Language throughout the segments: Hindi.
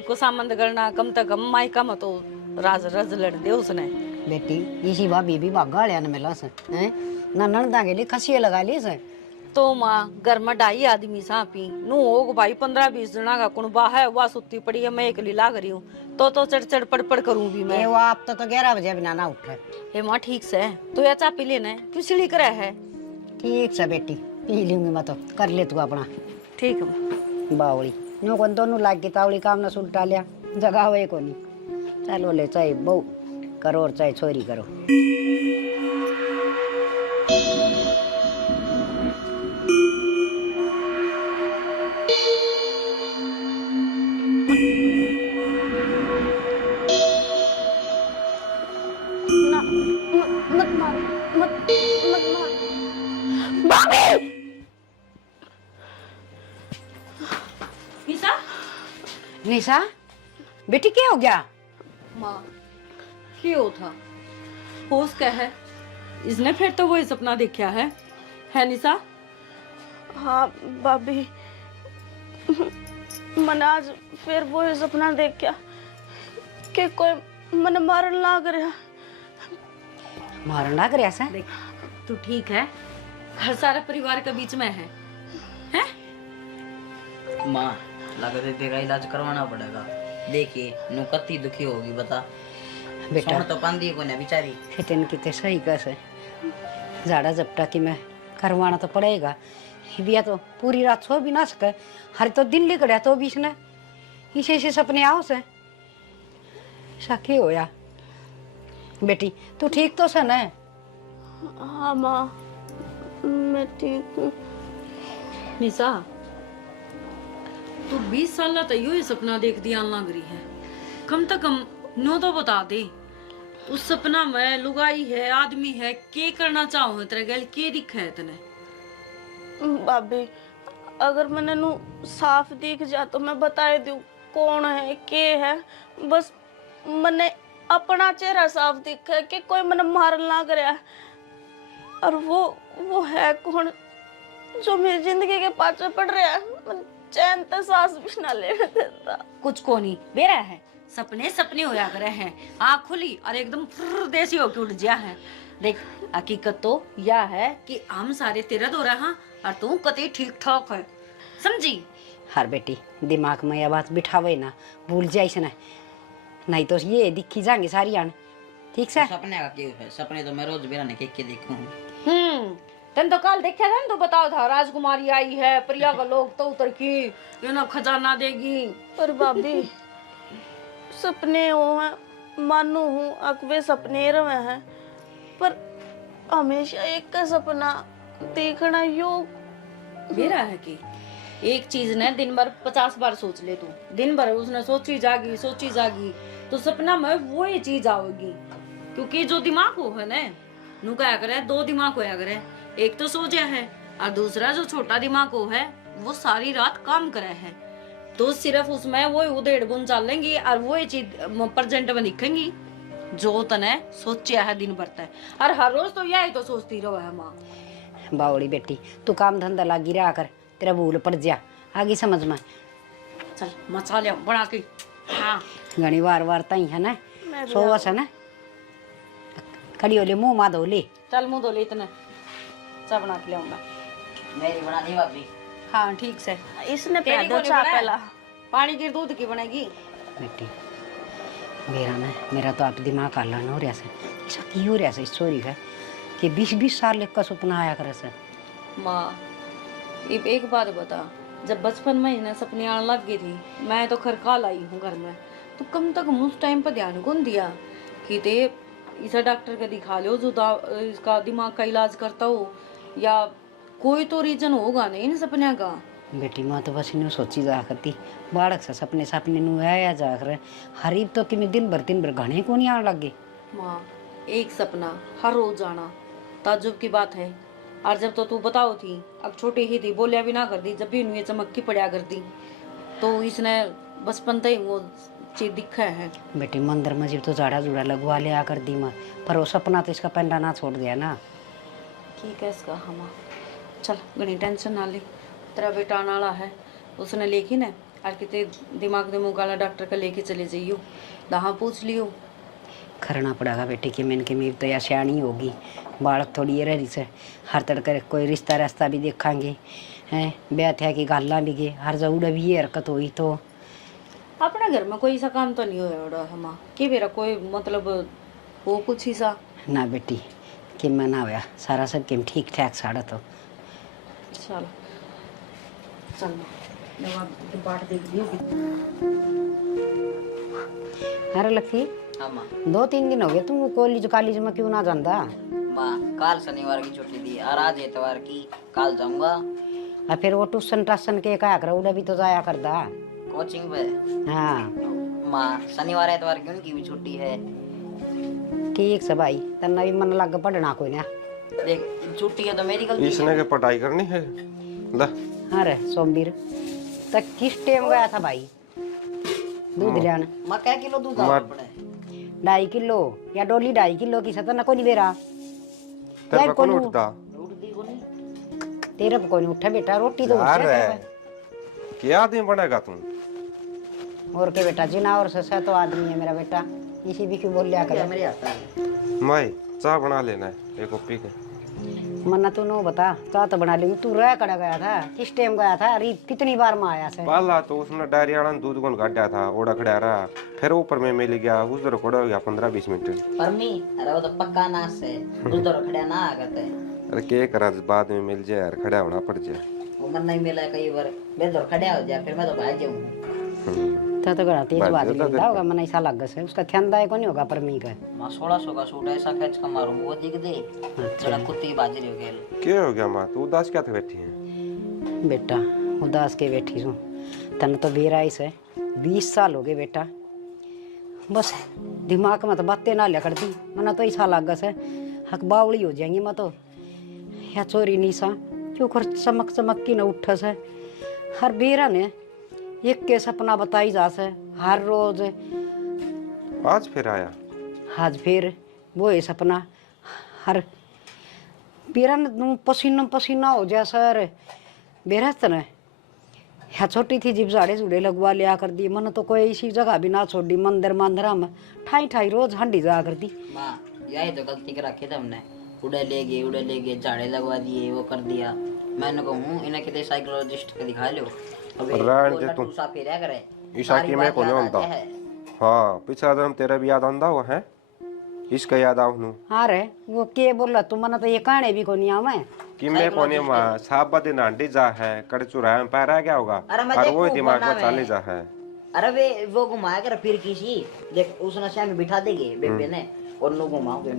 को सामंद करना कम तक कम मायका में तो राज रज लड़ दे उसने। बेटी इसी भाभी भी भागा लिया न मिला से हैं ना ननदा के लिए खसिए लगा ली से। तो माँ घर में ढाई आदमी सापी नू होग भाई 15-20 जना का कुणबा है वह सुती पड़ी है मैं अकेली लाग रही हूँ तो चढ़ चढ़ पड़ पड़ करूँ भी मैं। ये वो आप तो 11 बजे बिना ना उठे। हे माँ ठीक से तो या चा पी लेना है क्यों सिली करे है। ठीक से बेटी पी लूंगी मैं तो कर ले तू अपना। ठीक है बावली नो कौन दोनों लाग की तावली काम ना सुलटा लिया जगह हुए को नहीं। चलो ले चाहे बहू करो और चाहे छोरी करो। ना मत मार मत मत मार भाभी। निशा निशा बेटी क्या हो गया? माँ क्यों था होश क्या है इसने फिर तो वही सपना देखा है निशा? हाँ भाभी मैंने आज फिर वो ही सपना देखा कि कोई मन मारन लाग रहा। मारन लाग रहा सा? देख तू ठीक है घर सारा परिवार के बीच में है हैं? माँ लगता है तेरा इलाज करवाना पड़ेगा। देखिए नु कत्ती दुखी होगी बता। बेटा सोन तो पांदी को ना बेचारी फिटन की ते सही कैसे जाड़ा जपटा की मैं करवाना तो पड़ेगा। बिया तो पूरी रात सो भी ना सके हर तो दिन लिख रहा तो भी इसने इसे सपने आओ से साखी होया। बेटी तू ठीक तो सन है? हाँ माँ मैं ठीक हूँ। निशा तू 20 साल तक यो ही सपना देख दिया लग रही है कम से कम नो तो बता दे उस सपना में लुगाई है आदमी है के करना चाहो तेरे गल के दिखा है तने? भाभी अगर मैंने नु साफ दिख जा तो मैं बता दूं कौन है के है। बस मैंने अपना चेहरा साफ दिखा है कि कोई मैंने मारन लाग रहा है और वो है कौन जो मेरी जिंदगी के पाछे पड़ रहा है। मैं चैन तक सांस भी ना लेने देता। कुछ को नहीं बेरा है सपने सपने होया करे हैं आँख खुली और एकदम फुर्र देसी होके उठ गया है। देख हकीकत तो यह है कि हम सारे तेरा दो रहा और तू कते ठीक ठाक है समझी? हर बेटी दिमाग में यह बात बिठावे ना भूल जाइस ना नहीं तो ये दिखी जाएंगे सारी आने ठीक से। सपने का क्यों है? सपने तो मैं रोज बेरा ने के देखूं। तन तो कल देखा था तो बताओ था राजकुमारी आई है प्रिया का लोग तो उतर की ये ना खजाना देगी। पर भाभी सपने हो हैं मानू हूँ अकवे सपने रहे हैं पर हमेशा एक का सपना देखना योग मेरा है कि एक चीज ने दिन भर 50 बार सोच ले तू दिन भर उसने सोची जागी तो सपना में वो ही चीज आओगी क्योंकि जो दिमाग हो है ना नु क्या करे दो दिमाग होया करे एक तो सो जा है और दूसरा जो छोटा दिमाग हो है वो सारी रात काम करे है तो सिर्फ उसमें वो उधेड़ बुन चलेंगी और वो ही चीज प्रेजेंट में दिखेंगी जो तने सोचा है दिन भर तक और हर रोज तो यही तो सोचती रहो है माँ। बावड़ी बेटी तू काम धंधा लागी रहा कर तेरा भूल पड़ जा आगे समझ में। चल मचा लिया बना के। हाँ घनी वार तई है ना सोवस है ना खड़ी हो ले मुंह मा धो ले। चल मुँह धो ले इतना चाय बना के लाऊंगा। मेरी बना दी भाभी। हाँ ठीक से इसने तेरी को पैदल चा नहीं पहला पानी की दूध की बनेगी। बेटी मेरा तो आप दिमाग हल्ला हो रहा से ऐसा की हो रहा से स्टोरी है कि 20-20 साल का सपना आया करे से। माँ एक बात बता जब बचपन में इन्हें सपने आने लग गई थी मैं तो खरका लाई हूँ घर में तो कम तक उस टाइम पर ध्यान कौन दिया कि ते इसे डॉक्टर का दिखा लो जो इसका दिमाग का इलाज करता हो या कोई तो रीजन होगा नहीं इन सपने का। बेटी माँ तो बस इन्हें सोची जा करती बाड़क से सपने नु आया जा कर हरीब तो कि दिन भर घने को नहीं आने लग गए। माँ एक सपना हर रोज आना ताज्जुब की बात है और जब तो तू बताओ थी अब छोटी ही थी बोलिया भी ना कर दी जब भी इन्हें चमक्की पड़ा करती तो इसने बचपन से ही वो चीज दिखा है। बेटी मंदिर में तो झाड़ा जुड़ा लगवा लिया कर दी माँ पर वो सपना तो इसका पेंडा ना छोड़ दिया ना। ठीक है इसका हम चल घनी टेंशन ना ले तेरा बेटा आने वाला है उसने लिखी ना और कितने दिमाग दे मुकाला डॉक्टर का लेके चले जाइयो, दहा पूछ लियो। करना पड़ेगा बेटी कि मैंने कि मेरी तो या सियाणी होगी, बालक थोड़ी ये रही से हर तड़के कोई रिश्ता रास्ता भी देखांगे हैं, ब्याह थया की गाला भी गे हर जरूर भी ये हरकत हुई तो अपना घर में कोई सा काम तो नहीं होया हमा कि मेरा कोई मतलब वो कुछ ही सा ना बेटी कि मैं ना होया सारा सब किम ठीक ठाक साड़ा तो चल चल दवा बाट देख लियो। अरे लक्की हाँ माँ। 2-3 दिन हो गए तुम कॉलेज में क्यों ना जाता? माँ काल शनिवार की छुट्टी दी और आज इतवार की, काल जाऊंगा। और फिर वो ट्यूशन टासन के क्या कर उड़ा भी तो जाया करता। कोचिंग पे। हाँ माँ शनिवार इतवार की उनकी भी छुट्टी है। ठीक से भाई तना भी मन लग पढ़ना कोई ना देख छुट्टी है तो मेरी गलती इसने के पढ़ाई करनी है ला। अरे सोमवीर तक किस टाइम गया था भाई दूध लेने? माँ क्या किलो दूध माँ- आना पड़े? 2.5 किलो या डोली 2.5 किलो की सतना ना कोई बेरा तेरे यार पे कौन कोई उठता उठती को नहीं। तेरे पे कोई उठा बेटा रोटी तो यार उठे है क्या आदमी बनेगा तुम? और के बेटा जिना और ससा तो आदमी है मेरा बेटा इसी भी क्यों बोल लिया क्या कर मेरे आता है? मैं चाय बना लेना है एक पी के। मन्ना तू नो बता चाह तो बना लेंगे तू रह कड़ा गया था किस टाइम गया था अरे कितनी बार में आया से पाला तो उसने डायरी वाला दूध कौन काटा था ओड़ा खड़ा रहा फिर ऊपर में मिल गया उस दर खड़ा हो गया 15-20 मिनट। परमी अरे वो तो पक्का नाश है, दूध तो खड़ा ना आगत है। अरे के करा बाद में मिल जाए यार खड़ा होना पड़ जाए। वो मन नहीं मिला कई बार मैं तो खड़ा हो जाए फिर मैं तो भाग जाऊँ। तो गड़ा तेज बात बात है, लेता होगा मन ऐसा लग से उसका ध्यान दाए को नहीं होगा परमी का। माँ 1600 का सूट ऐसा खींच कर मारूं वो दिख दे जरा कुत्ते की बाजरी हो गया। क्या हो गया माँ तू उदास क्या था बैठी है? बेटा उदास के बैठी हूँ तन तो बेराई से 20 साल हो गए बेटा बस दिमाग में तो बातें ना लिया करती मना तो ऐसा लग से हक बावड़ी हो जाएंगी मैं तो या चोरी निशा क्यों कर चमक चमक की न उठ से हर बेरा ने एक के सपना बताई जा से हर रोज आज फिर आया आज फिर वो है सपना हर बेरा ने पसीना पसीना हो जा सर बेरा तने या छोटी थी जिब झाड़े झूड़े लगवा लिया कर दी मन तो कोई ऐसी जगह भी ना छोड़ी मंदिर मंदिरा में ठाई ठाई रोज हंडी जा कर दी। माँ यही तो गलती कर रखी थी हमने, उड़े ले गए झाड़े लगवा दिए वो कर दिया। मैंने कहूँ इन्हें कितने साइकोलॉजिस्ट के दिखा लो अबे रहने वो दे लट्टू तू। सा फिर करे ईशा की मैं को नहीं होता। हाँ पिछला जन्म तेरा भी याद आंदा हुआ है इसका याद आऊ हूँ हाँ रे वो के बोला तू मन तो ये कहानी भी को नहीं आवे कि मैं कोने माँ साहब बदे नांडी जा है कड़ चुराया में पैरा क्या होगा अरे मैं और देखो वो दिमाग बना में चाले में। जा है। अरे वे वो घुमाया कर फिर किसी देख उस नशा में बिठा देंगे बेबे ने और नो घुमाओगे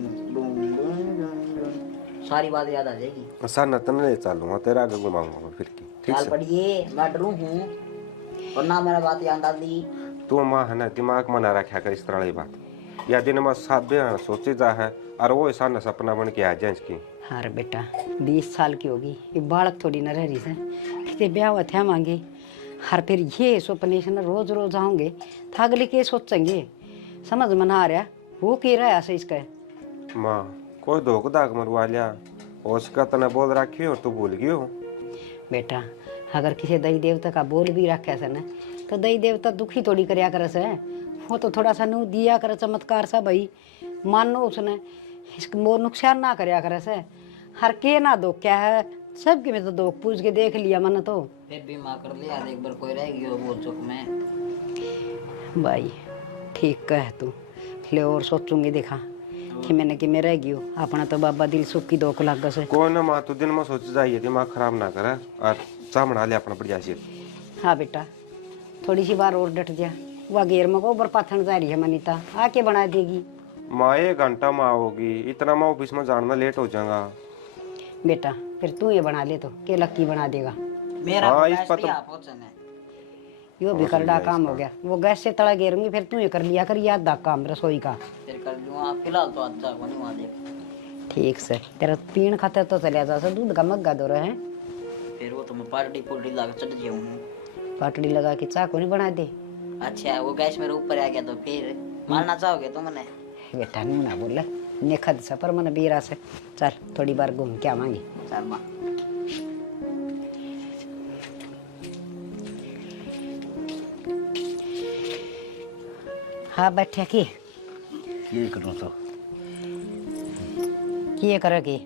सारी बात याद आ जाएगी। सर नतन ले चलूंगा तेरा आगे घुमाऊंगा फिर की ठीक चाल से। पड़िए मैं डरू हूँ और ना मेरा बात याद आ दी। तू माँ है ना दिमाग में ना रखा कर इस तरह की बात या दिन में साबे सोचे जा है और वो ऐसा न सपना बन के आ जाए इसकी। हाँ रे बेटा 20 साल की होगी ये बालक थोड़ी न रह रही से कितने ब्याह हुआ थे मांगे हर फिर ये सपने से न रोज रोज आऊंगे थागले के सोचेंगे समझ में ना आ रहा वो कह रहा है ऐसे इसका माँ कोई धोख दाग मरवा लिया उसका तने बोल रखी और तू भूल गई हो। बेटा अगर किसी दई देवता का बोल भी रखे से न तो दई देवता दुखी थोड़ी करया करे से वो तो थोड़ा सा नू दिया करे चमत्कार सा भाई मानो उसने इसको मोर नुकसान ना करया करे से हर के ना दो क्या है सबके में तो दो पूछ के देख लिया मन तो फिर भी माँ कर लिया एक बार कोई रहेगी वो बोल चुक में भाई ठीक कह तू ले और सोचूंगी देखा कि मैंने कि मैं रह गई हूँ अपना तो बाबा दिल सुख की दोख लग से। कोई ना माँ तू दिन में सोच जाइए दिमाग खराब ना करे और चाह बना ले अपना बढ़िया से। हाँ बेटा थोड़ी सी बार और डट जा वह घेर में गोबर पाथन जा रही है मनीता आके बना देगी। माँ 1 घंटा माँ होगी इतना मैं ऑफिस में जाना लेट हो जाऊंगा। बेटा फिर तू ये बना ले तो के लक्की बना देगा मेरा हाँ, गैस इस पर भी तो- आप पहुंचने। यो भी करड़ा काम हो गया वो गैस से तड़ा घेरूंगी फिर तू ये कर लिया कर याद दा काम रसोई का फिर कर लूँगा फिलहाल तो अच्छा को नहीं वहाँ देख। ठीक से तेरा पीण खाते तो चलिया जा दूध का मग्गा दो रहे फिर वो तो मैं पार्टी पुर्टी ला के चढ़ जाऊँ। पाटड़ी लगा के चाकू नहीं बना दे। अच्छा वो गैस मेरे ऊपर आ गया तो फिर मारना चाहोगे तो मैंने बेटा नहीं ना बोला नेखद सा पर मन बीरा से चल थोड़ी बार घूम के आवांगी। चल माँ हाँ बैठे की करूँ तो किए करेगी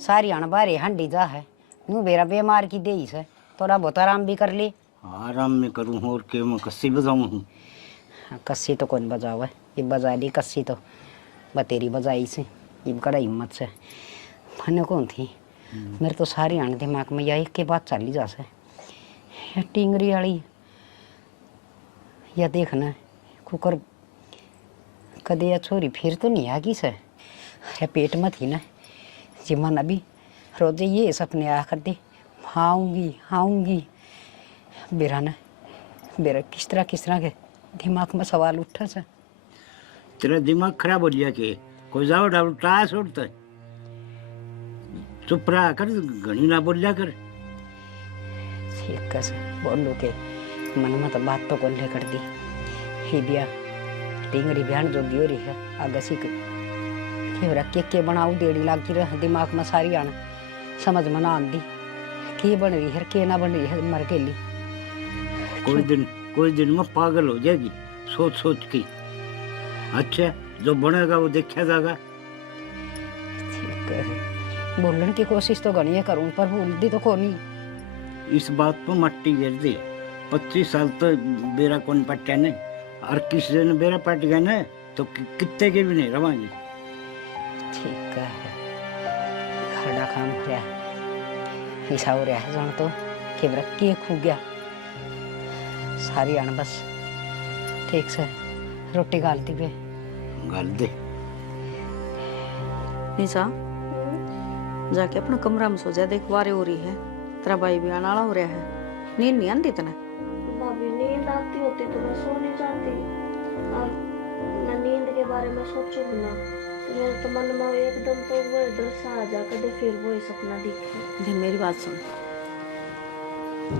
सारी अणबारे हंडी जा है नू बेरा बीमार की दे से थोड़ा बहुत आराम भी कर ली। आराम में करूँ और के मैं कस्सी बजाऊँ हूँ। कस्सी तो कौन बजावे ये बजा ली कस्सी तो बतेरी बजाई से ये कड़ा हिम्मत से मैंने कौन थी मेरे तो सारी आने दिमाग में यही के बात चली जा से ये टिंगरी वाली या देखना कुकर कदे या छोरी फिर तो नहीं आगी से या पेट में थी ना जी मन अभी रोजे ये सपने आ कर दे आऊँगी बेरा ना बेरा किस तरह के दिमाग में सवाल उठा से। तेरा दिमाग खराब हो गया के कोई जाओ डाल टास उठता है। चुप रहा कर घनी ना बोलिया कर। ठीक कैसे बोलू के मन में तो बात तो कौन ले कर दी ही बिया टिंगरी बहन जो दियो रही है आगे सीख के बनाऊ देड़ी लागी रह दिमाग में सारी आना समझ में ना आंदी के बन रही है के ना बन रही है मर के ली कोई दिन में पागल हो जाएगी सोच के। अच्छा जो बनेगा वो देखा जाएगा। ठीक है बोलने की कोशिश तो घनी करूं पर बोलती तो कोनी। इस बात पर मट्टी गिर दी 25 साल तो बेरा कौन पट्टा नहीं और किसी दिन बेरा पट गया ना तो कितने के भी नहीं रवांगे। ठीक है खड़ा काम हो रहा ऐसा हो रहा है जान तो केवरा के खू गया सारी आन बस ठीक से रोटी गालती पे गाल दे। निशा जाके अपना कमरा में सो जा देख वारे हो रही है तेरा भाई भी आना हो रहा है नींद नहीं आती तना। भाभी नींद आती होती तो मैं सो नहीं जाती और मैं नींद के बारे में सोचूं ना तो मेरे तो मन में एकदम तो वो डर सा आ जा कदे फिर वो सपना दिखे। दे मेरी बात सुन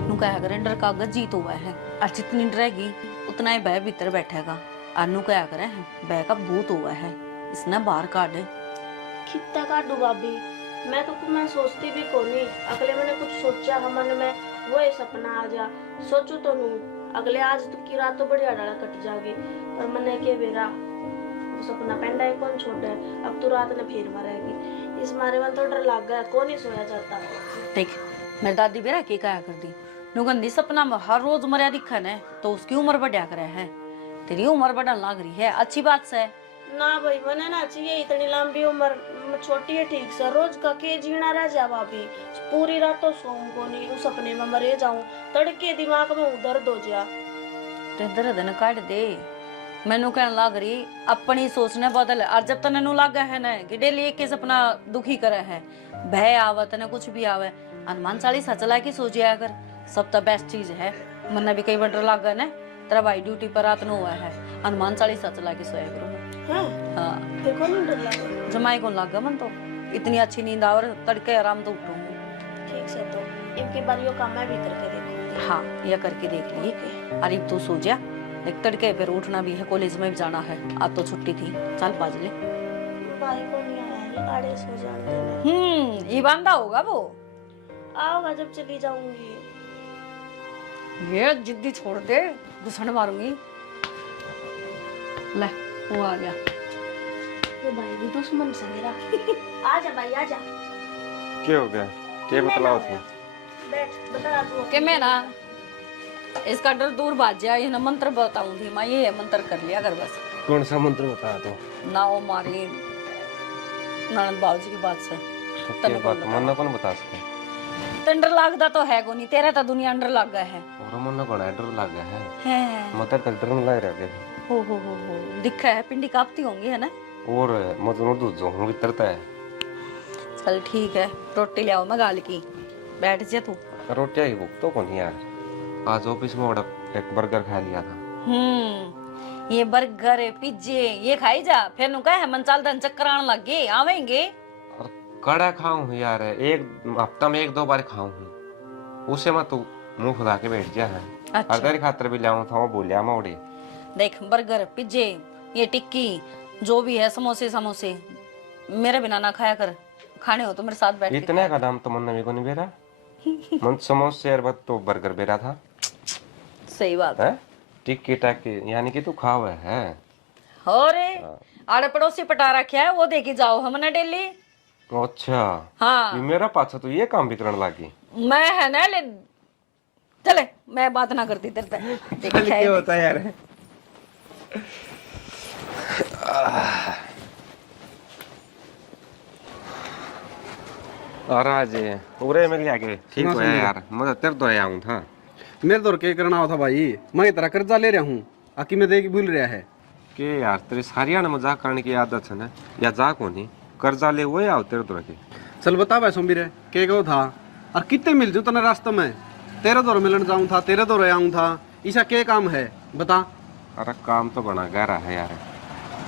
नु कहा करे डर का जीत हुआ है और जितनी डरेगी उतना ही भय भीतर बैठेगा और नु कहा करे भय का भूत हुआ है इसने बाहर काट कितना काटू भाभी मैं सोचती भी कोनी अगले मैंने कुछ सोचा हम मन में वो सपना आ जा सोचू तो नू अगले आज तो की रात तो बढ़िया डाला कट जाएगी पर मैंने के बेरा वो सपना पेंडा है कौन छोटा है अब तो रात ने फिर मरेगी इस मारे में तो डर लग गया कौन ही सोया जाता। देख मेरी दादी बेरा के कहा कर दी नुगंदी सपना में हर रोज मरिया दिखा है तो उसकी उम्र बढ़िया करे है तेरी उम्र बढ़ने लग रही है अच्छी बात से ना भाई मैंने ना चाहिए इतनी लंबी उम्र छोटी है ठीक से रोज का के जीना रह जा भाभी पूरी रात तो सोऊं को नहीं उस सपने में मरे जाऊं तड़के दिमाग में दर्द हो जा ते दर्द न काट दे मैनू कहने लग रही अपनी सोचने बदल और जब तने नु लगा है ना कि डेली एक के सपना दुखी करे है भय आवत न कुछ भी आवे हनुमान चालीसा चला के सो जाया कर सब तो बेस्ट चीज है मन्ना भी कई बार डर लगा ना तेरा भाई ड्यूटी पर रात न हुआ है हनुमान चालीसा चला के सोया करो। हाँ फिर कौन डर लगा जमाई को लगा मन तो इतनी अच्छी नींद आवर तड़के आराम तो उठूंगी। ठीक से तो इनके बार यो काम मैं भी करके देखूंगी। हाँ यह करके देख लिए अरे तू सो जा देख तड़के फिर उठना भी है कॉलेज में भी जाना है आज तो छुट्टी थी चल बाज ले भाई को नहीं आया आड़े सो जाते ये बांधा होगा वो आओगा जब चली जाऊंगी। ये जिद्दी छोड़ दे घुसन मारूंगी ले वो आ गया ये भाई भी दुश्मन से मेरा आजा भाई आजा क्या हो गया क्या बतलाओ थे बैठ बता तू कि मैं ना इसका डर दूर भाग जाए ये ना मंत्र बताऊं थी मैं ये मंत्र कर लिया कर बस। कौन सा मंत्र बता दो ना वो मारी ननद बाबूजी की बात से क्या बात मन कौन बता सके तो डर लगता तो है को नहीं तेरा तो दुनिया डर लग गया है और मन को डर लग गया है हैं मत तक डर लग रहा है हो दिखा है पिंडी कांपती होंगी है ना और मतलब दूध जो हूं भीतरता है। चल ठीक है रोटी ले आओ मैं गाल की बैठ जा तू। रोटियां ही भूख तो कौन यार आज ऑफिस में बड़ा एक बर्गर खा लिया था। ये बर्गर पिज्जे ये खाई जा फिर नु कहे मन चल दन चक्कर आने लग गए आवेंगे और कड़ा खाऊं यार एक हफ्ता में 1-2 बार खाऊं उसे मत तू मुंह फुला के बैठ जा है। अच्छा। और तेरी खातर भी लाऊं था वो बोलिया मोड़े देख बर्गर पिज्जे ये टिक्की जो भी है समोसे समोसे मेरे बिना ना खाया कर खाने हो तो मेरे साथ बैठ के इतने का दाम तो मन नवी को नहीं बेरा मन समोसे यार बात तो बर्गर बेरा था सही बात है टिक्की टाकी यानी कि तू खावे है और आड़े पड़ोसी पटा रखे है वो देखी जाओ हमने डेली। अच्छा हाँ ये मेरा पाछा तो ये काम भी करने लगी। मैं है ना ले चले मैं बात ना करती तेरे से क्या होता है यार। और आज पूरे मिल गया के ठीक है यार, मैं तेरे तो आया हूँ था। मेरे तो क्या करना होता भाई, मैं तेरा कर्जा ले रहा हूँ, आकी में देगी भूल रहा है के यार तेरे सारिया ने मजाक करने की आदत है ना, या जा को नहीं कर्जा ले हुए आओ तेरे तो रखे। चल बता भाई सोमबीर के कहो था और कितने मिल जाऊँ तना रास्ते में, तेरे दौर मिलन जाऊँ था, तेरे दौर आऊँ था, ऐसा क्या काम है बता। अरे काम तो बना गहरा है यार,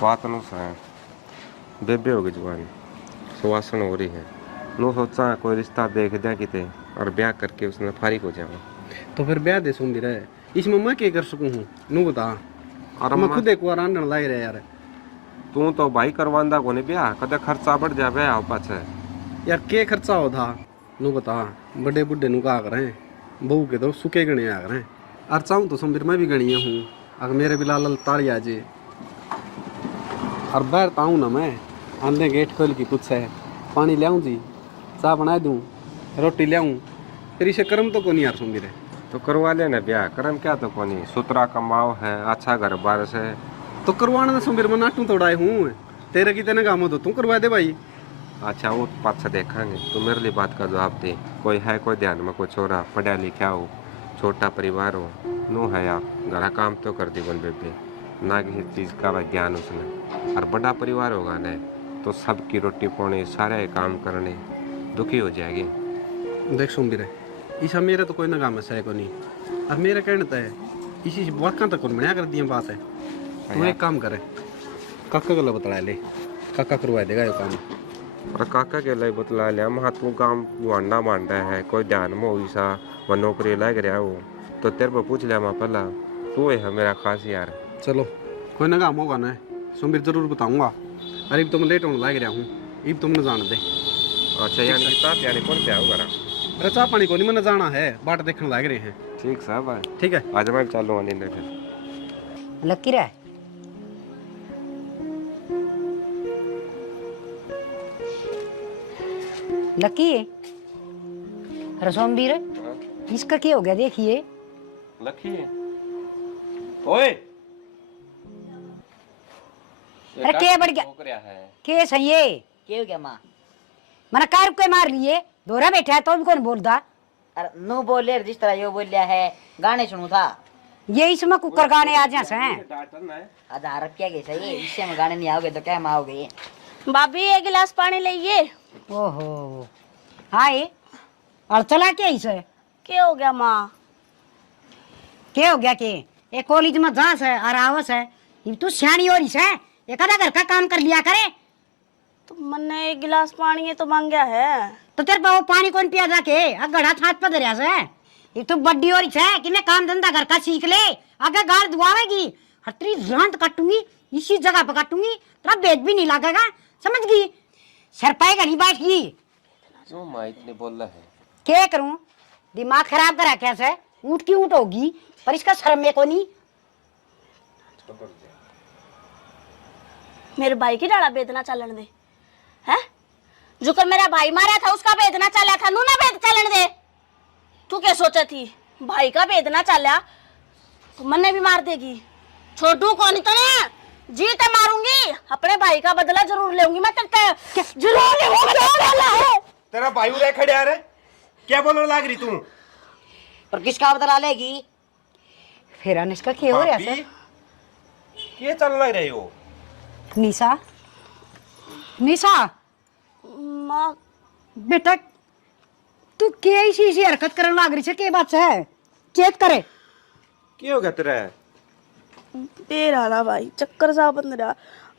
बात नु से बेबे होगी जवानी, सुवासन हो रही है, नु सोचा कोई रिश्ता देख दिया किते और ब्याह करके उसने फारिग हो जाऊँ। तो फिर ब्याह दे सोमबीर, इसमें मैं क्या कर सकूँ हूँ नू बता। और मैं खुद एक बार आंधन लाई रहा यार। तू तो भाई करवांदा को नहीं ब्याह, कदे खर्चा बढ़ जावे आओ पाछे। यार के खर्चा हो था नू बता, बड़े बुढ़े नु का करें, बहू के तो सुखे गणे आ करें, और चाहूँ तो सोमबीर मैं भी गणिया हूँ, अगर मेरे भी लाल तारी आ जे और बाहर ताऊँ ना मैं आंधे गेट खोल की कुछ है पानी लियाऊँ जी, चाय बना दूँ, रोटी लियाऊँ, फिर इसे कर्म तो को नहीं यार सोमबीर। तो करवा लेना ब्याह, करम क्या तो कोनी, सुतरा कमाओ है, अच्छा घर बार से। तो करवाना ना सोमबीर, मैं नाटू तोड़ाए हूँ, तेरे की तेने काम हो तो तू करवा दे भाई। अच्छा वो पाछा देखेंगे, तो मेरे लिए बात का जवाब दे, कोई है कोई ध्यान में कोई छोरा पढ़ा लिखा हो, छोटा परिवार हो, नो है यार घरा काम तो कर दी बन बेबे, ना किसी चीज़ का ज्ञान उसने, और बड़ा परिवार होगा ना तो सबकी रोटी पानी सारे काम करने दुखी हो जाएगी। देख सोमबीर ईसा मेरे तो कोई ना काम है को नहीं, और मेरे कहने तो है इसी वाक़ा तक कौन बढ़िया कर दिया बात है। तू एक काम करे, काका को बतला ले, काका करवा देगा ये काम। और काका के लिए बतला लिया, महा तू काम वांडा मांडा है, कोई ध्यान में हो सा वह नौकरी लग रहा हो, तो तेरे पर पूछ लिया मैं पहला, तू है मेरा खास यार। चलो कोई ना काम होगा ना सोमबीर जरूर बताऊंगा, अरे तो मैं लेट होने लग रहा हूँ, इब तुमने जान दे। अच्छा यानी कि ताप यानी कौन क्या होगा? अरे चाह पानी को नहीं मैंने जाना है, बाट देखने लग रहे हैं। ठीक साहब है, ठीक है आज मैं चालू आने फिर। लकी रहा लकी रसोमबीर, इसका क्या हो गया देखिए। लकी ओए अरे क्या बढ़ गया, क्या सही है क्या हो गया माँ? मैंने कार को मार लिए, दोरा बैठा है तो भी कौन बोलता। अरे नो बोले जिस तरह यो बोलिया है, गाने सुनू था। ये इसमें कुकर गाने आ जा से आधार क्या कैसा ये इससे में गाने नहीं आओगे तो क्या में आओगे? भाभी एक गिलास पानी लाइए। ओहो हाय और चला क्या इसे, क्या हो गया माँ? क्या हो गया के एक कॉलेज में जास है और आवस है, ये तू सियानी और इसे एक आधा घर का काम कर लिया करे। तो मैंने एक गिलास पानी तो मांगा है, तो तेरे पे वो पानी कौन पिया जाके गड़ा छात पे दरिया से, ये तो बड्डी और है कि मैं काम धंधा घर का सीख ले, आगे गाड़ दुआवेगी हर तेरी जान काटूंगी, इसी जगह पे काटूंगी, तेरा बेद भी नहीं लगेगा, समझ गई? सर पाएगा नहीं बैठ गई। क्यों माँ इतने बोल रहा है? क्या करूं, दिमाग खराब करा कैसे, ऊँट की ऊँट होगी पर इसका शर्म में को नहीं। मेरे भाई की डाला बेदना चलन दे है, जो कर मेरा भाई मारा था उसका बेदना चला था, नू ना बेद चलन दे। तू क्या सोचा थी भाई का बेदना चला तो मन्ने भी मार देगी, छोटू कौन तो ना जीते मारूंगी, अपने भाई का बदला जरूर लूंगी मैं, जरूर लूंगी। तेरा भाई उरे खड़े आ रहे, क्या बोलने लग रही तू? पर किसका बदला लेगी? फिर अनुष्का क्या हो रहा है? ये चल लग रही हो? निशा निशा माँ बेटा तू क्या ऐसी हरकत करने लग रही है, क्या बात है? चेत करे क्या हो गया तेरा? तेरा ना भाई चक्कर सा बंद रहा,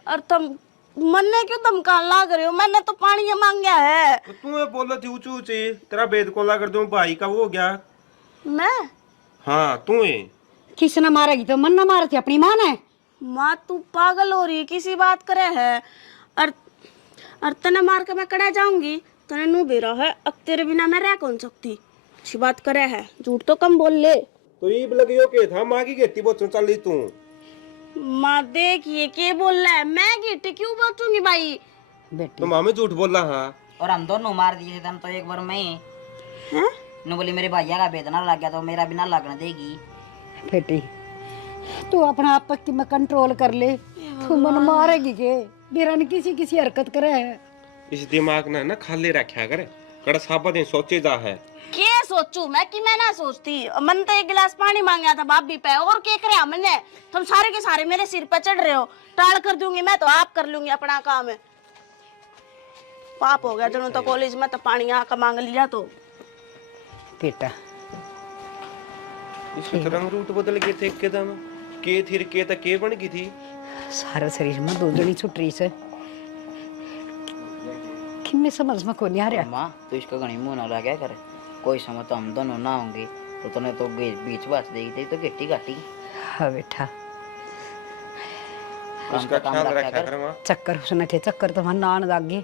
और तुम मन्ने क्यों धमकान लाग रहे हो? मैंने तो पानी मांगा है। तो तू बोल रही थी ऊंची ऊंची, तेरा भेद को ला कर दूं भाई का वो हो गया। मैं हाँ तू ही किसने मारेगी तो मन ना मारे थे अपनी माँ ने। माँ तू पागल हो रही है, किसी बात करे है, और तने मार के मैं कड़ा जाऊंगी, तने नू बेरा है, अब तेरे बिना मैं रह कौन सकती, अच्छी बात करे है, झूठ तो कम बोल ले। तो ये लगियो के था माँ की खेती बहुत चल रही तू। माँ देखिए के बोल रहा है, मैं गिट्टी क्यों बचूंगी भाई? बेटी तो मामी झूठ बोल रहा हाँ। और हम दोनों मार दिए थे तो एक बार मैं नु बोली मेरे भैया का बेदना लग गया तो मेरा भी ना लगने देगी। बेटी तू अपना आप की मैं कंट्रोल कर ले, तू मन मारेगी के मेरा ने किसी किसी हरकत करे है। इस दिमाग ने ना खाली रखा करे, कड़ा साबा दिन सोचे जा है। के सोचू मैं कि मैं ना सोचती। मन तो एक गिलास पानी मांगा था भाभी पे, और क्या करे हमने? तुम सारे के सारे मेरे सिर पे चढ़ रहे हो। टाल कर दूंगी मैं तो आप कर लूंगी अपना काम है। पाप हो गया जनो तो कॉलेज में तो पानी आका मांग लिया तो। बेटा इसके तो रंग रूट बदल गए थे एकदम, के थी के तक के बन गई थी। सारा शरीर में दो जनी छुट रही से कि मैं समझ में को नहीं आ रहा। माँ तो इसका घनी मुंह ना लगा करे, कोई समय तो हम दोनों ना होंगे तो तूने तो बीच बस देगी थी तो गिट्टी काटी। हाँ बेटा उसका काम ख्याल रखा रखा कर। कर माँ। चक्कर उसने थे, चक्कर तो वहां नान लाग गए।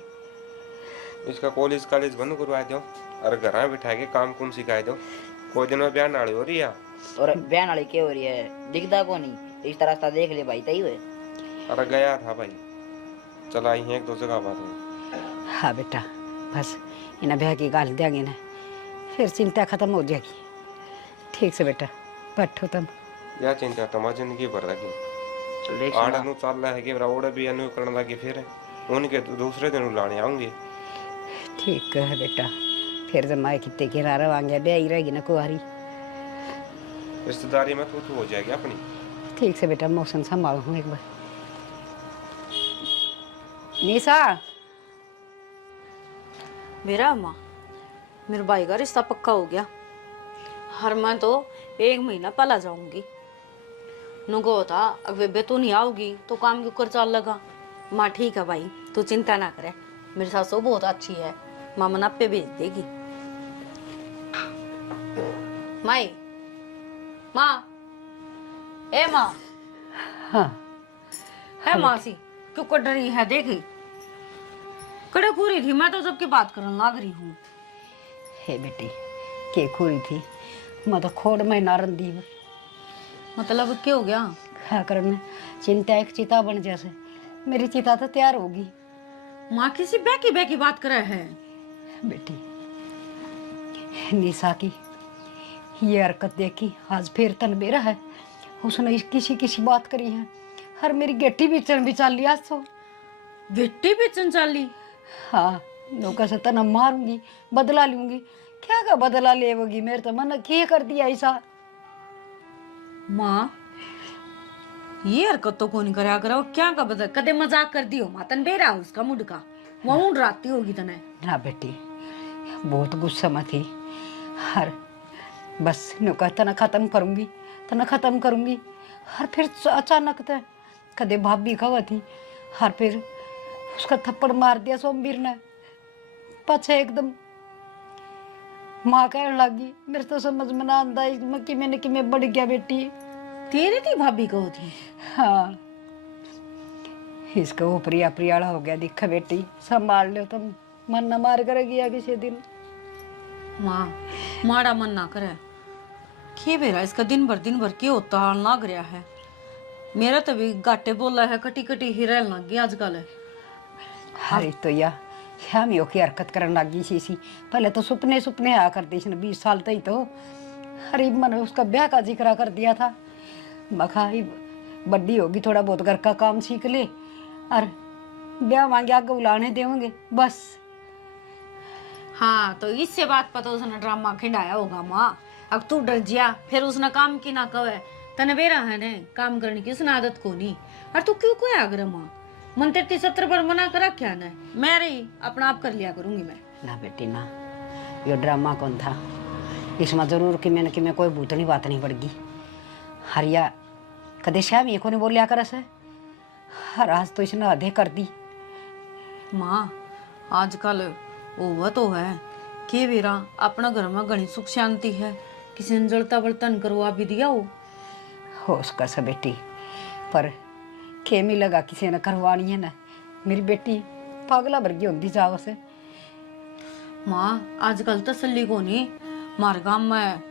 इसका कॉलेज कॉलेज बंद करवा दो और घर बिठा के काम कुम सिखा दो। कोई दिन में ब्याह नाड़ी हो रही है और बहन वाली क्या हो रही है, दिखता को नहीं, इस रास्ता देख ले भाई तई हुए। अरे गया था भाई, चला आई है एक दो जगह बात हुई। हाँ बेटा बस इन्हें ब्याह की गाल देंगे ना, फिर चिंता खत्म हो जाएगी। ठीक से बेटा बैठो तुम। यह चिंता तुम्हारी जिंदगी भर रखी। आड़ नु चल रहा है कि ओड़े भी अनु करने लगी, फिर उनके दूसरे दिन लाने आऊंगी। ठीक है बेटा, फिर जब माए कितने किनारा वांगे ब्याह ही रहेगी ना कुआरी। रिश्तेदारी में तू हो जाएगी अपनी। ठीक से बेटा मौसम संभालो हूँ एक बार। निशा मेरा माँ मेरे भाई का रिश्ता पक्का हो गया। हर मैं तो 1 महीना पहला जाऊंगी। नुको था अगर बे तू नहीं आओगी तो काम क्यों कर चल लगा। माँ ठीक है भाई, तू चिंता ना करे, मेरी सासू बहुत अच्छी है, माँ मना पे भेज देगी। माई माँ ए माँ। हाँ है मासी क्यों कर रही है? देखी कड़े पूरी थी मैं तो जबकि बात करने लग रही हूँ। हे बेटी के खोरी थी, मैं तो खोड़ में नारन दी। मतलब क्या हो गया? हाँ करने चिंता एक चिता बन जैसे, मेरी चिता तो तैयार होगी। माँ किसी बैकी बैकी बात कर रहे हैं। बेटी निशा की ये हरकत देखी आज फिर तन बेरा है, उसने किसी किसी बात करी है। हर मेरी गेटी बेचन भी चल लिया सो। बेटी बेचन चाली? हाँ नौका से तना मारूंगी, बदला लूंगी। क्या का बदला लेवगी? मेरे तो मन क्या कर दिया ऐसा। माँ ये हरकत तो कौन करा करो, क्या का बदल? कदे मजाक कर दियो मातन बेरा उसका मुड का वो डराती होगी तने। ना बेटी बहुत गुस्सा में थी। हर बस नौका तना खत्म करूंगी, तना खत्म करूंगी। हर फिर अचानक तो कदे भाभी खवा थी, हर फिर उसका थप्पड़ मार दिया सोमवीर ने। पछे एकदम माँ कहने लगी, मेरे तो समझ में ना आता कि मैंने कि मैं बढ़ गया बेटी। तेरी थी भाभी को थी? हाँ इसका वो प्रिया प्रियाड़ा हो गया दिखा बेटी, संभाल लो तुम, मन न मार करेगी या किसी दिन। माँ माड़ा मन ना करे के बेरा इसका दिन भर के होता हाल लग रहा है। मेरा तो भी गाटे बोला है, कटी कटी ही रहने लग गई आजकल। अरे तो या शामियों की हरकत करने लगी सी। पहले तो सुपने सुपने आया करती थी 20 साल तक तो। अरे मैंने उसका ब्याह का जिक्र कर दिया था, मखा ही बड्डी होगी थोड़ा बहुत घर का काम सीख ले और ब्याह मांगे आगे बुलाने देंगे बस। हाँ तो इससे बात पता उसने ड्रामा खिंडाया होगा माँ। अब तू डर जिया फिर उसने काम की ना कवे तने बेरा है ने काम करने की उसने आदत को नहीं। और तू क्यों कोई आग्रह माँ मन 33-70 बार मना करा क्या ना, मैं रही अपना आप कर लिया करूंगी मैं। ना बेटी ना, ये ड्रामा कौन था इसमें जरूर कि मैं कोई भूतनी बात नहीं पड़गी। हरिया कदे श्याम ये को नहीं बोलिया कर से, हर आज तो इसने आधे कर दी। माँ आजकल वो तो है कि बेरा अपना घर में घनी सुख शांति है, किसी ने जलता बर्तन करवा भी दिया हो उसका से बेटी, पर खेमी लगा किसी ने करवानी है ना। मेरी बेटी पागला वर्गी होती जाओ से। माँ आजकल तसल्ली को नहीं, मार गांव में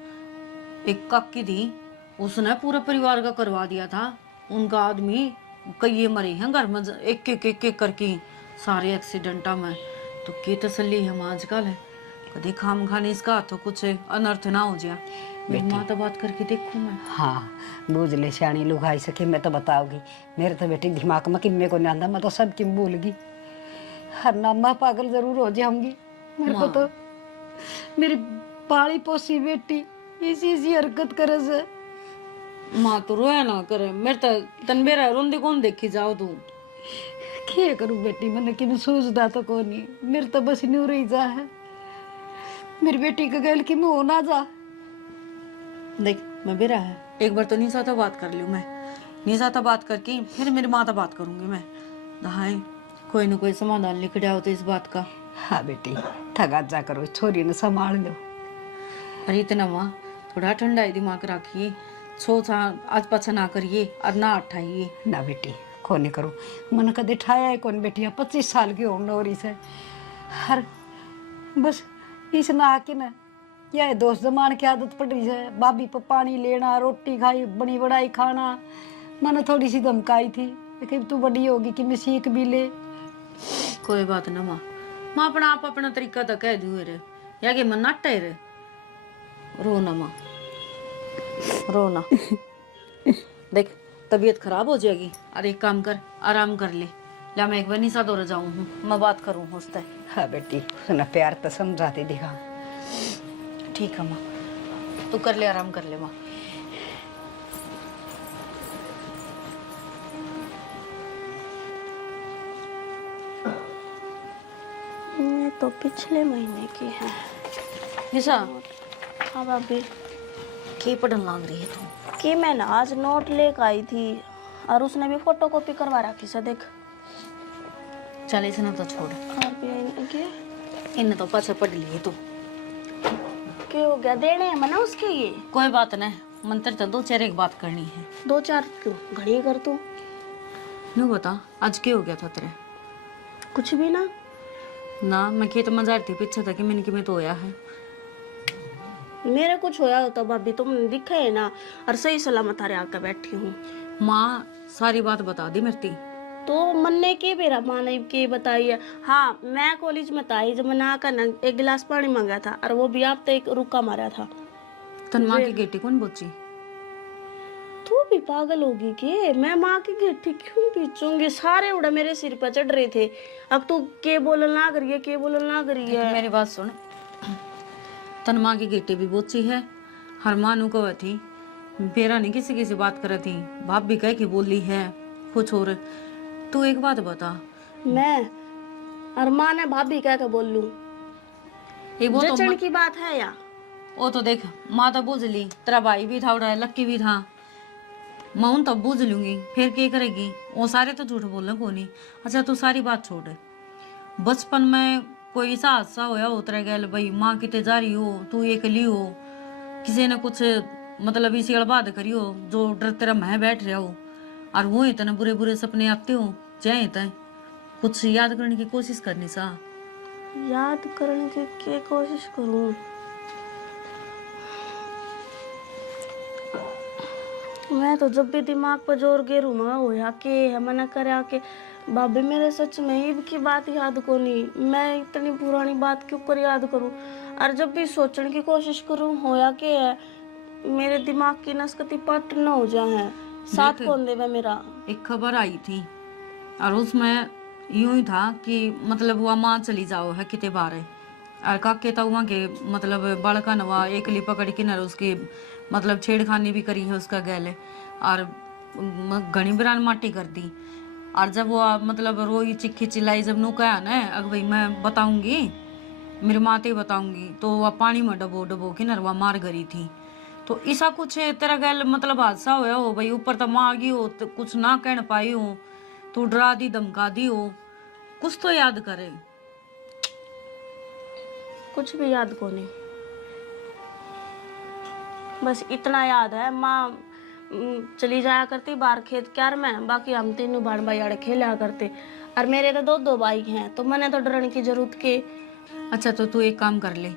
एक काकी थी, उसने पूरे परिवार का करवा दिया था। उनका आदमी कई मरे हैं घर में एक एक करके सारे एक्सीडेंटा में। तो की तसल्ली है माँ आजकल है, कभी खाम खाने इसका तो कुछ अनर्थ ना हो जाए। मेरी माँ तो बात करके देखूँ मैं। हाँ बूझ ले सियाणी लुगाई सके मैं तो बताऊंगी। मेरे तो बेटी दिमाग में किम्मे को नहीं आंदा, मैं तो सब किम भूल गई। हर नामा पागल जरूर हो जाऊंगी। मेरे को तो मेरी पाली पोसी बेटी इसी हरकत करे से। माँ तो रोया ना करे, मेरे तो तन मेरा रोंदे कौन देखी जाओ तू। क्या करूं बेटी, मैंने कि सोचता तो को नहीं, मेरे तो बस न्यू रही जा है। मेरी बेटी का गैल की मुँह ना जा। देख मैं बेरा है, एक बार तो निशा तो बात कर लूँ मैं। निशा तो बात करके फिर मेरी माँ तो बात करूंगी मैं। दहाई कोई ना कोई समाधान निकल आओ तो इस बात का। हाँ बेटी थगा जा करो, छोरी ने संभाल लो। अरे इतना माँ थोड़ा ठंडा दिमाग रखिए, सोचा आज पाछा ना करिए और ना उठाइए। ना बेटी कोने करो, मन कदे ठाया है कौन बेटी, 25 साल की होने हो रही से। हर बस इस ना आके ना यह दोस्त जमान की आदत पड़ रही है। भाभी पर पानी लेना, रोटी खाई बनी बढ़ाई खाना। मैंने थोड़ी सी धमकाई थी कि तू बड़ी होगी कि मैं सीख भी ले। कोई बात ना माँ, माँ अपना आप अपना तरीका तो कह दूँ रे, या कि मन नाटे रे। रो ना माँ, रो ना। देख तबीयत खराब हो जाएगी, और एक काम कर आराम कर ले। ला मैं एक बार निशा दौड़ जाऊँ हूँ, मैं बात करूँ होता। हाँ बेटी उसने प्यार तो समझाती दिखा। ठीक है माँ, तू कर ले आराम कर ले माँ। ये तो पिछले महीने की है। निशा हाँ भाभी। की पढ़न लग रही है तू? कि मैं ना आज नोट लेकर आई थी और उसने भी फोटो कॉपी करवा रखी से देख। चल इसे ना तो छोड़, इन्हें तो पाछा पढ़ लिए तू। क्या हो गया, देने हैं मना उसके ये? कोई बात नहीं, मंत्र तो 2 4 एक बात करनी है। 2 4 क्यों घड़ी कर तू? यूँ बता आज क्या हो गया था तेरे? कुछ भी ना। ना मैं खेत में जा रही थी, पीछे था कि मैंने कि मैं तो होया है। मेरे कुछ होया होता भाभी, तुमने दिखा है ना, और सही सलामत हारे आकर बैठी हूँ। माँ सारी बात बता दी मेरी। तो मन ने के बेरा माँ ने के बताई है। हाँ मैं कॉलेज में था, जब मैं नहा कर एक गिलास पानी मांगा था और वो भी आप तो एक रुका मारा था। तन माँ की गेटी कौन बोची? तू भी पागल होगी के? मैं माँ की गेठी क्यों पीछूंगी? सारे उड़ा मेरे सिर पर चढ़ रहे थे। अब तू के बोलना ना करिए, के बोलना ना करिए। मेरी बात सुन, तन माँ की गेटी भी बोची है। हर माँ नु कह थी बेरा नहीं किसी किसी बात कर थी, बाप भी कह के बोली है कुछ और। तू एक बात बता, मैं और माँ ने भाभी कह के बोल लूं? वो तो जचन की बात है या? वो तो देख माँ तो बूझ ली, तेरा भाई भी था उड़ा लक्की भी था, मैं उन तब बूझ लूंगी, फिर क्या करेगी? वो सारे तो झूठ बोलना को नहीं। अच्छा तू सारी बात छोड़, बचपन में कोई ऐसा हादसा होया हो तेरे गैल भाई, माँ कितने जा रही हो, तू अकेली हो, किसी ने कुछ मतलब इसी अड़बाद करी हो जो डर तेरा मैं बैठ रहा हो, और वो इतने बुरे बुरे सपने आते हो चाहे तय कुछ याद करने की कोशिश करनी सा। याद करने की क्या कोशिश करूं? मैं तो जब भी दिमाग पर जोर गेरू मैं होया के मना करा के भाभी मेरे सच में ही की बात याद को नहीं। मैं इतनी पुरानी बात क्यों कर याद करूं? और जब भी सोचने की कोशिश करूं होया के है मेरे दिमाग की नसकती पट न हो जाए। साथ कौन देवे मेरा? एक खबर आई थी और उसमें यूं ही था कि मतलब वह माँ चली जाओ है कितने बार है, और काके तो वहाँ के मतलब बड़का नवा एकली पकड़ के न उसकी मतलब छेड़खानी भी करी है उसका गैले, और घनी बिरान माटी कर दी। और जब वो मतलब रोई चिक्की चिल्लाई, जब नू कहा ना अग भाई मैं बताऊंगी मेरी माते बताऊंगी, तो वह पानी में डबो डबो के नरवा मार गई थी। तो ऐसा कुछ तेरा गैल मतलब हादसा होया हो भाई, ऊपर तो माँ आ गई हो तो कुछ ना कह पाई हो, तो डरा दी धमका दी हो, कुछ तो याद करे। कुछ भी याद को नहीं, बस इतना याद है माँ चली जाया करती बाहर खेत क्यार में, बाकी हम तीनों भाई भाई खेला करते, और मेरे तो 2 बाइक हैं तो मैंने तो डरने की जरूरत के। अच्छा तो तू एक काम कर ले,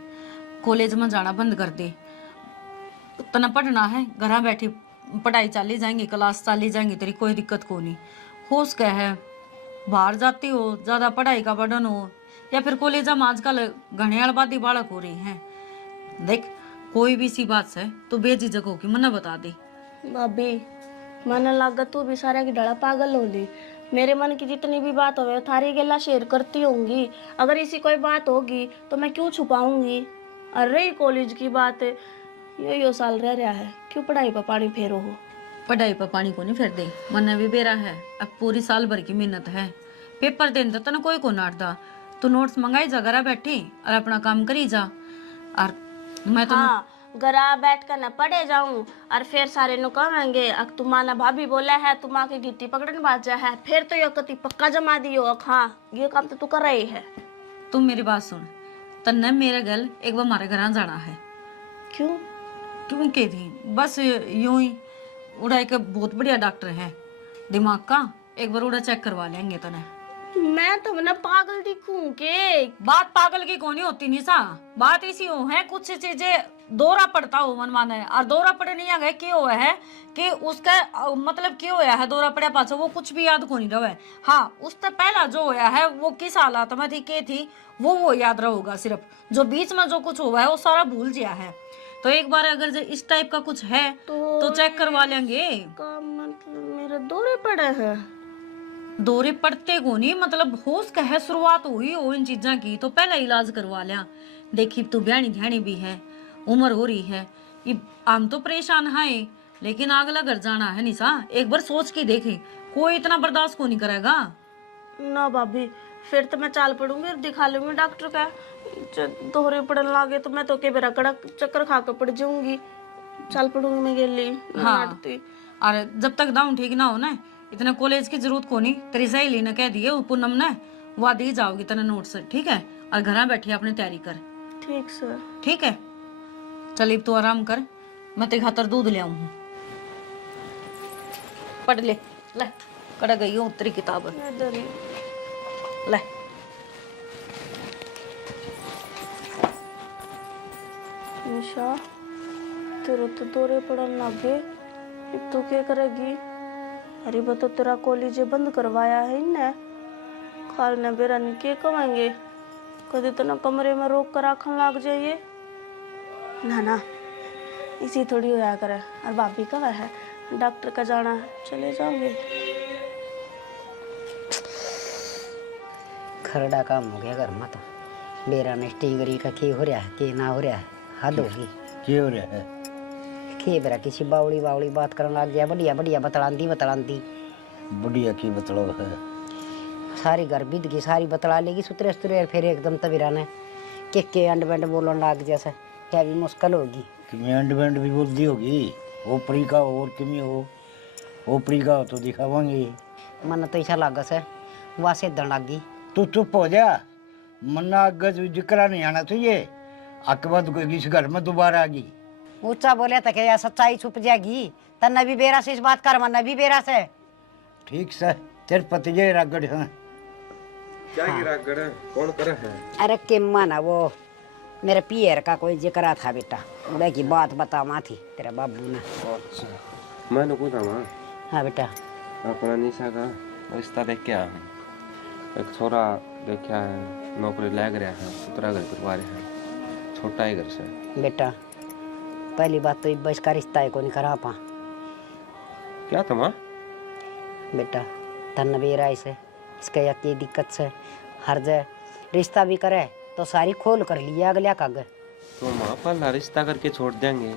कॉलेज में जाना बंद कर दे, तना पढ़ना है घर बैठी पढ़ाई चाली जाएंगी, क्लास चाली जाएंगी, तेरी कोई दिक्कत को नहीं। होश क्या है, बाहर जाती हो, ज्यादा पढ़ाई का बर्डन हो, या फिर कॉलेज में आजकल घने आबादी बालक हो रही हैं। देख कोई भी सी बात है तो बेझिझक होगी मना बता दे। भाभी मन लगा तू भी सारा की डड़ा पागल होली। मेरे मन की जितनी भी बात होवे थारी गेला शेयर करती होंगी। अगर इसी कोई बात होगी तो मैं क्यों छुपाऊंगी। अरे कॉलेज की बात है, यो साल रह रहा है, क्यों पढ़ाई पर पानी फेरो हो। पढ़ाई पर पानी को नहीं फेर दे, मन भी बेरा है। अब पूरी साल भर की मेहनत है, पेपर देने तो कोई को नाटदा। तू नोट्स मंगाई जा, घर बैठी और अपना काम करी जा। और मैं तो हाँ, घरा बैठ कर न पढ़े जाऊं और फिर सारे नु कहेंगे अक तुम्हारा भाभी बोला है तुम आके गिट्टी पकड़न बाजा है, फिर तो यो कति पक्का जमा दियो। अक हाँ ये काम तो तू कर रही है। तुम मेरी बात सुन, तन्ने मेरे गल एक बार हमारे घर जाना है। क्यों? क्यों के थी बस यूं ही। उड़ा एक बहुत बढ़िया डॉक्टर है दिमाग का, एक बार उड़ा चेक करवा लेंगे तने। मैं तो ना पागल दिखूं के? बात पागल की कौन होती निशा, बात इसी हो है कुछ चीजें दौरा पड़ता हो मन माने। और दौरा पड़े नहीं आ गए क्यों हुआ है कि उसका मतलब क्यों होया है दौरा पड़े पाछो वो कुछ भी याद को नहीं रहे। हाँ उससे पहला जो होया है वो किस हालात में थी के थी वो याद रहेगा। सिर्फ जो बीच में जो कुछ हुआ है वो सारा भूल गया है। तो एक बार अगर जो इस टाइप का कुछ है तो चेक करवा लेंगे। का मतलब मेरे दौरे पड़े हैं? दौरे पड़ते को नहीं, मतलब होश का है शुरुआत हुई हो इन चीजा की तो पहला इलाज करवा लिया। देखी तू ब्याणी ध्यानी भी है, उम्र हो रही है, ये हम तो परेशान है लेकिन अगला घर जाना है निशा। एक बार सोच के देखे, कोई इतना बर्दाश्त को नहीं करेगा। ना भाभी फिर तो मैं चाल पड़ूंगी और दिखा लूंगी डॉक्टर का। दोहरे पड़न लागे तो मैं तो के बेरा कड़क चक्कर खा कर पड़ जाऊंगी। चाल पड़ूंगी मैं गेली। हाँ और जब तक दाऊं ठीक ना हो ना इतना कॉलेज की जरूरत को नहीं। तेरी सहेली ने कह दिए पूनम ने वह दी जाओगी तना नोट से, ठीक है? और घर बैठी अपनी तैयारी कर। ठीक सर। ठीक है चल तू आराम कर, मैं तेरे खातर दूध ले आऊं। पढ़ ले कड़ गई हूँ तेरी किताब ले। निशा तेरे तो दौरे पड़न लगे, अब तू क्या करेगी? अरे बतो तेरा कॉलेज बंद करवाया है इनने, खाल ने बेरा ने के कमाएंगे। कभी तो ना कमरे में रोक कर आखन लग जाइए। ना ना इसी थोड़ी होया करे। और भाभी कब है? डॉक्टर का जाना है, चले जाओगे। खरड़ा काम हो गया घर में तो। बेरा ने स्टीगरी का की हो रहा है के ना हो रहा है, हद होगी। क्या हो रहा है? के बेरा किसी बावड़ी बावड़ी बात करने लग गया, बढ़िया बढ़िया बतलांदी। बढ़िया की मतलब है? सारी घर बीत गई, सारी बतला लेगी सुतरे सुतरे। फिर एकदम तबीरा ने के अंड बंड बोलन लग जैसे क्या भी मुश्किल होगी। कि अंड बैंड भी बोलती होगी। ओपरी का हो और किमी हो, ओपरी का हो तो दिखावांगे। मन तो ऐसा लगा से वहाँ से दन लगी। तू चुप हो जा, मन्ना गज जिक्रा नहीं आना चाहिए। आके बाद इस घर में दोबारा आ गई। ऊंचा बोले तो क्या सच्चाई छुप जाएगी। तन्ने भी बेरा से इस बात कर, मन भी बेरा से। ठीक से तेरे पति जय रागड़ है। क्या गिरा गड़ कौन करे है? अरे के माना वो मेरे पियर का कोई जिक्र था बेटा, उड़ा की बात बतावा थी तेरा बाबू ने। अच्छा मैंने पूछा माँ हाँ बेटा। अपना निशा का रिश्ता देख के आया हूँ। एक छोरा देखा है, नौकरी लग रहा है, उतरा घर करवा रहे हैं, छोटा ही घर से। बेटा पहली बात तो बस का रिश्ता है को नहीं करा पा। क्या था माँ? बेटा तन भी राय से इसका यकी दिक्कत से हर जगह रिश्ता भी करे तो सारी खोल कर लिया अगला कागज। तो माँ पहला रिश्ता करके छोड़ देंगे,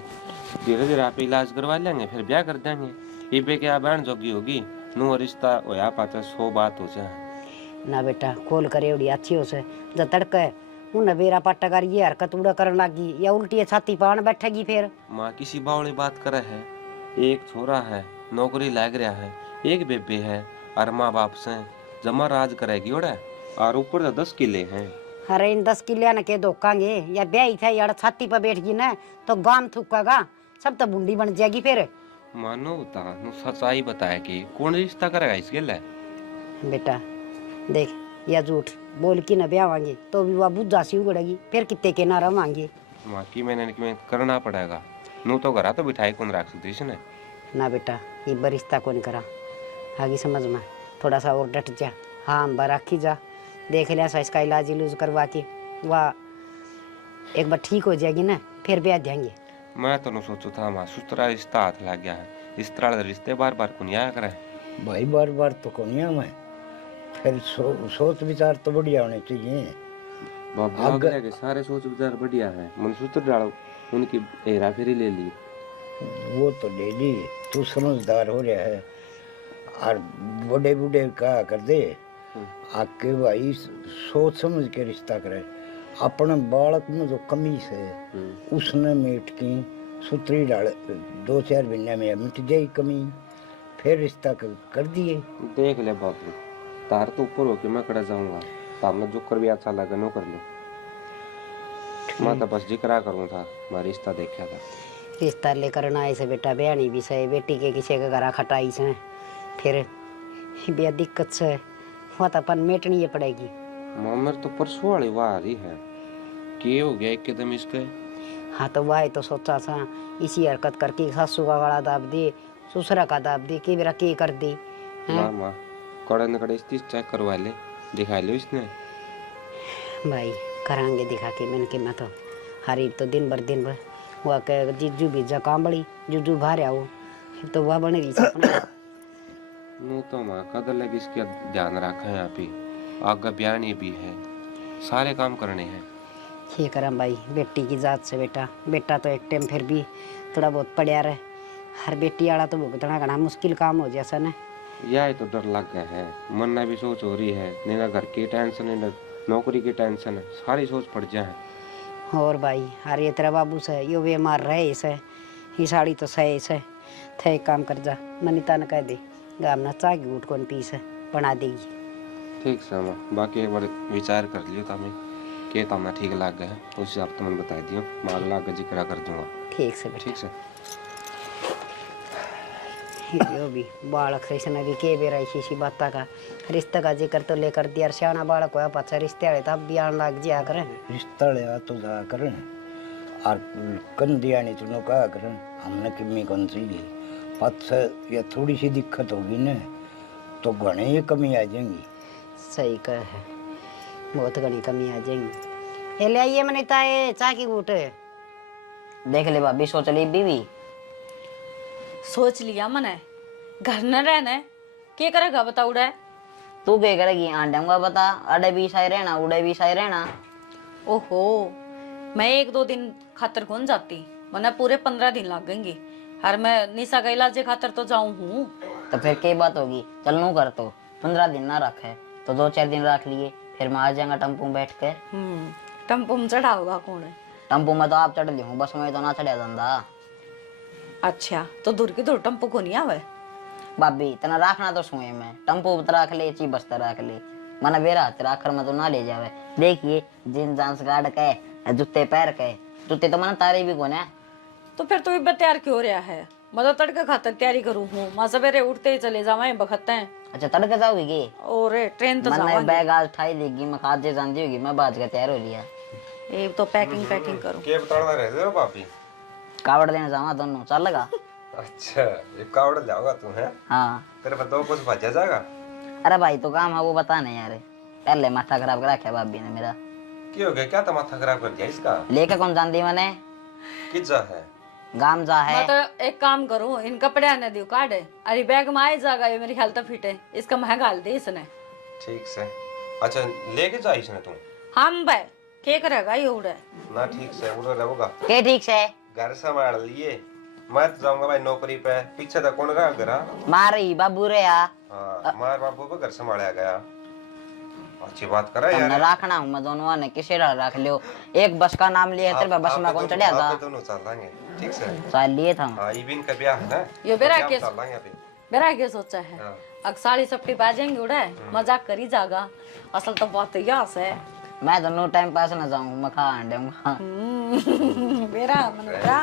धीरे धीरे आप इलाज करवा लेंगे, फिर ब्याह कर देंगे। ये पे क्या बहन जोगी होगी, नु रिश्ता होया पाता 100 बात हो जाए ना बेटा। खोल कर एवड़ी अच्छी हो से जब तड़के उन बेरा पाटा कर ये हरकत उड़ा करने लगी या उल्टी छाती पान बैठेगी। फिर माँ किसी बावली बात करे है, एक छोरा है नौकरी लग रहा है, एक बेबे है और माँ बाप से जमा राज करेगी ओड़ा, और ऊपर से 10 किले हैं। अरे इन 10 किलिया न के धोखांगे या ब्याह था यार छाती पर बैठ गई ना तो गाम थूकेगा, सब तो बूंदी बन जाएगी। फिर मानो बता नु सच्चाई बताया कि कौन रिश्ता करेगा इसके लिए। बेटा देख या झूठ बोल की न ब्यावांगे तो भी वह बुझा सी उगड़ेगी, फिर कितने के ना रवांगे। माँ की मैंने करना पड़ेगा, नु तो घरा तो बिठाई कौन रख सकती इसने। ना बेटा ये बरिश्ता कौन करा आगे समझ में थोड़ा सा और डट जा। हाँ हम राखी जा देख लिया सा इसका इलाज इलूज करवा के वाह एक बार ठीक हो जाएगी ना फिर ब्याह देंगे। मैं तो सोचू था मां सुतरा रिश्ता हाथ लग गया है इस तरह के रिश्ते बार बार कुनिया करे भाई बार बार तो कोनिया में फिर सोच विचार तो बढ़िया होने चाहिए। बाबा अगले के सारे सोच विचार बढ़िया है मन सूत्र डालो उनकी हेरा फेरी ले ली वो तो ले ली तू समझदार हो रहा है और बड़े बूढ़े कहा कर दे आके भाई सोच समझ के रिश्ता करे। अपने बालक में जो कमी है उसने मीट की सुतरी डाल 2-4 महीने में मिट जाए कमी फिर रिश्ता कर दिए। देख ले बाबू तार तो ऊपर होके मैं कड़ा जाऊंगा सामने जो कर भी अच्छा लगे नो कर लो मैं तो बस जिक्र करूँ था मैं रिश्ता देखा था रिश्ता लेकर ना ऐसे बेटा बयानी भी से बेटी के किसी के घर खटाई से फिर बेया दिक्कत से वो तो अपन मेटनी पड़ेगी। मामर तो परसों वाली वाह रही है के हो गया एकदम इसके। हाँ तो वह तो सोचा था इसी हरकत करके सासू का गला दाब दी ससुरा का दाब दी कि मेरा के कर दी। मामा कड़े न कड़े स्टिच चेक करवा ले दिखा लो इसने भाई करांगे दिखा के मैंने कि मैं तो हरी तो दिन भर वह के जीजू बीजा कांबड़ी जुजू बाहर आओ तो वह बने रही सपना नो तो माँ कदर लगी इसके ध्यान रखा है यहाँ पे आगे बयानी भी है सारे काम करने हैं ये करम भाई बेटी की जात से बेटा तो एक टाइम फिर भी थोड़ा बहुत पढ़िया रहे हर बेटी वाला तो भुगतना घना मुश्किल काम हो जैसा न यह तो डर लग गया है मन में भी सोच हो रही है नहीं ना घर की टेंशन है नौकरी की टेंशन है सारी सोच पड़ जाए। और भाई अरे तेरा बाबू से यो वे मार रहे इसे ये साड़ी तो सही इसे थे एक काम कर जा मनीता ने कह दे गाम ना चागी उठ कौन पीस है बना देगी। ठीक से माँ बाकी एक बार विचार कर लियो तमें के तमना ठीक लग गया है उस हिसाब से मैंने बता दियो माल ला के जिक्र कर दूंगा ठीक से बेटा ठीक से यो भी बालक से इसने भी के बेरा इसी बात का रिश्ते का जिक्र तो लेकर दिया सियाना बालक होया पाछा रिश्ते वाले तब भी आन लग जाया करें रिश्ता ले तो जा करें और कन दिया नहीं तुमने कहा करें हमने किमी कौन सी पाछा या थोड़ी सी दिक्कत होगी ना तो घने ही कमी आ जाएंगी। सही कह है बहुत घनी कमी आ जाएंगी। ये ले आइए मनीता ये चाय की घूट देख ले भाभी सोच ली बीवी सोच लिया मने घर न रहना क्या करेगा बताओ रे तू क्या करेगी आंडूंगा बता अड़े भी सही रहना उड़े भी सही रहना। ओहो मैं 1-2 दिन खातर कौन जाती मने पूरे 15 दिन लगेंगे हर मैं निशा का इलाज खातर तो जाऊं हूँ तो फिर क्या बात होगी चल नू कर तो 15 दिन ना रखे तो 2-4 दिन रख लिए फिर मैं आ जाऊंगा टम्पू में बैठ कर। टम्पू में चढ़ा होगा कौन है टम्पू में तो आप चढ़ ली हूँ बस में तो ना चढ़ा धंधा। अच्छा तो दूर की दूर टम्पू को नहीं आवे भाभी तना रखना तो सुए में टम्पू रख ले ची बस्ता रख ले मना बेरा आखिर में तो ना ले जावे। देखिए जीन जांस गाड़ के जूते पैर के जूते तो मना तारे भी कोने तो फिर तू भी तैयार क्यों रहा है मैं तो तड़के खातर तैयारी करूँ हूँ माँ सवेरे उठते ही चले जावा बखते हैं। अच्छा तड़के जाओगी और ट्रेन तो मैंने बैग आज उठाई देगी मैं खाद जे जानती होगी मैं बाज के तैयार हो लिया ये तो पैकिंग करूँ के बताना रहे हो पापी कावड़ देने जावा दोनों चल लगा। अच्छा ये कावड़ जाओगा तू है हाँ तेरे बताओ कुछ भजा जाएगा। अरे भाई तो काम है वो बताने यार पहले माथा खराब करा क्या भाभी ने मेरा क्या हो गया क्या माथा खराब कर दिया इसका लेके कौन जानती मैंने किजा है गाम जा है मैं तो एक काम करूँ इन कपड़े आने दियो काट अरे बैग में आए जाएगा ये मेरी हेल्थ फिट है इसका महंगा दे इसने ठीक से अच्छा लेके जा इसने तू हम भाई क्या करेगा ये उड़े ना ठीक से उधर रहोगा के ठीक से घर संभाल लिए मैं तो जाऊंगा भाई नौकरी पे पीछे तक कौन रहा घर मारी बाबू रे यार हाँ मार बाबू को घर संभाला गया अच्छी बात करा यार तुमने रखना हूँ मैं दोनों ने किसे रख लियो एक बस का नाम लिया तेरे बस में कौन चढ़ा था दोनों चल लेंगे ठीक से साल लिए था हाँ इबिन का ब्याह है ना ये बेरा के चल लेंगे अभी बेरा के सोचा है हाँ। अब साड़ी सपटी पा जाएंगे उड़े मजाक करी जागा असल तो बहुत यास है मैं तो नो टाइम पास ना जाऊँ मैं खा आंडूंगा बेरा मन बेरा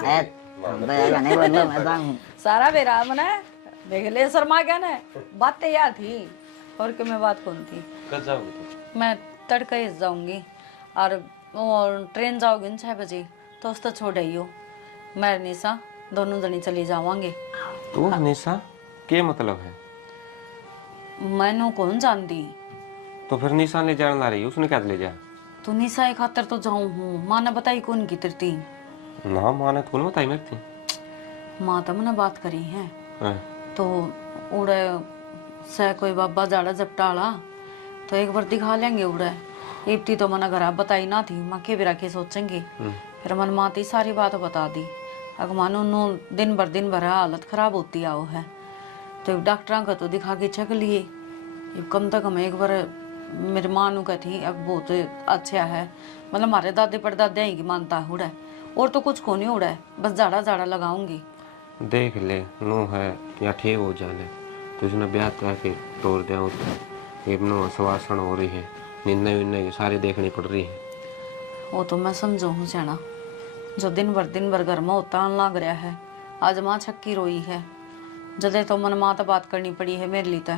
नहीं बोलो मैं जाऊँ सारा बेरा मने देख ले शर्मा क्या ना बातें याद थी और कि मैं बात कौन थी कब जाओगे तुम मैं तड़के ही जाऊंगी और ट्रेन जाओगी न 6 बजे तो उस तो छोड़ आई हो मैं निशा दोनों जनी चली जावांगे तो निशा क्या मतलब है? मैनू कौन जानती, तो फिर निशा ले जाने ला रही है, उसने क्या ले जा? तो निशा एक खातर तो जाऊं हूँ। माँ ने बताई कौन की तिरती, ना माने तो कौन बताई मेरे थी। माँ तो मैंने बात करी है। हाँ। तो उड़े से कोई बाबा जाड़ा जपटाला तो एक बार दिखा लेंगे उड़े। इप्ती तो मैंने घर बताई ना थी, माँ के बिरा के सोचेंगे। फिर मन माती सारी बात बता दी। अगर मानो नो दिन भर हालत खराब होती आओ है, तो डॉक्टर का तो दिखा के चेक लिए। कम से कम एक बार मेरी माँ नु कहती अब बहुत अच्छा है, मतलब हमारे दादे परदादे ही की मानता है उड़ा, और तो कुछ को नहीं उड़ा है, बस जाड़ा जाड़ा लगाऊंगी। देख ले नो है या ठीक हो जाने, तो उसने ब्याह करके तोड़ दिया उतना। ये नो सवासन हो रही है, निर्णय विन्नय सारी देखनी पड़ रही है। वो तो मैं समझो हूँ जाना, जो दिन भर घर में होता लग रहा है। आज माँ छक्की रोई है, जदे तो मन माँ तो बात करनी पड़ी है मेरे लिए। तो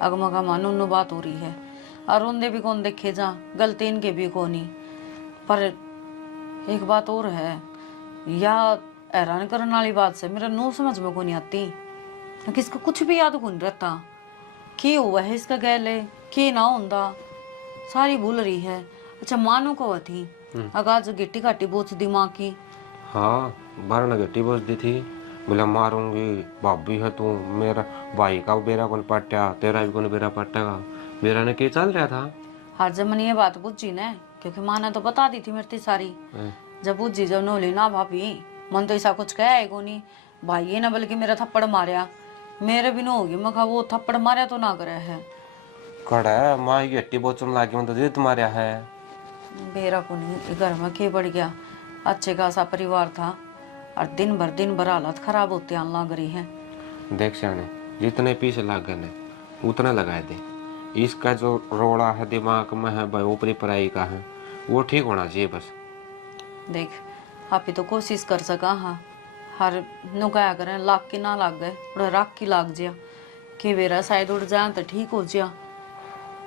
अगमगा मान उन्नु बात हो रही है, और उनदे भी कौन देखे जा, गलती इनके भी कौन ही। पर एक बात और है, या हैरान करने वाली बात से मेरा नो समझ में को नहीं आती कि इसका कुछ भी याद कौन रहता। क्या हुआ है इसका गैले, क्या ना होंदा, सारी भूल रही है। अच्छा मानो को थी आगाज गिट्टी काटी बोझ दिमाग की। हाँ बारह गट्टी बोझ दी थी, बोला मारूंगी, भाभी है तू, मेरा भाई का बेरा कौन पट्टा, तेरा भी कौन बेरा पट्टेगा। बेरा ने क्या चल रहा था। हर जब मैंने ये बात पूछी ना, क्योंकि माँ ने तो बता दी थी मेरी सारी। जब पूछी जब नोली ना भाभी मन तो ऐसा कुछ कहा है को नहीं, भाई ये ना बल्कि मेरा थप्पड़ मारिया, मेरे भी न होगी। मैं कहा वो थप्पड़ मारिया तो ना करे है कड़ा माँ की गट्टी बोचन लागी, मैं तो जिद मारिया है। बेरा को नहीं, घर में के बढ़ गया। अच्छे खासा परिवार था, और दिन भर हालत खराब होती लग रही है। देख सियाने जितने पीछे लग गए उतने लगाए दे। इसका जो रोड़ा है दिमाग में है भाई, ऊपरी पढ़ाई का है, वो ठीक होना चाहिए बस। देख आप ही तो कोशिश कर सका। हाँ हर नुकाया करें लाग की ना लाग गए, उड़ा राख की लाग जिया कि बेरा शायद उड़ जाए तो ठीक हो जिया।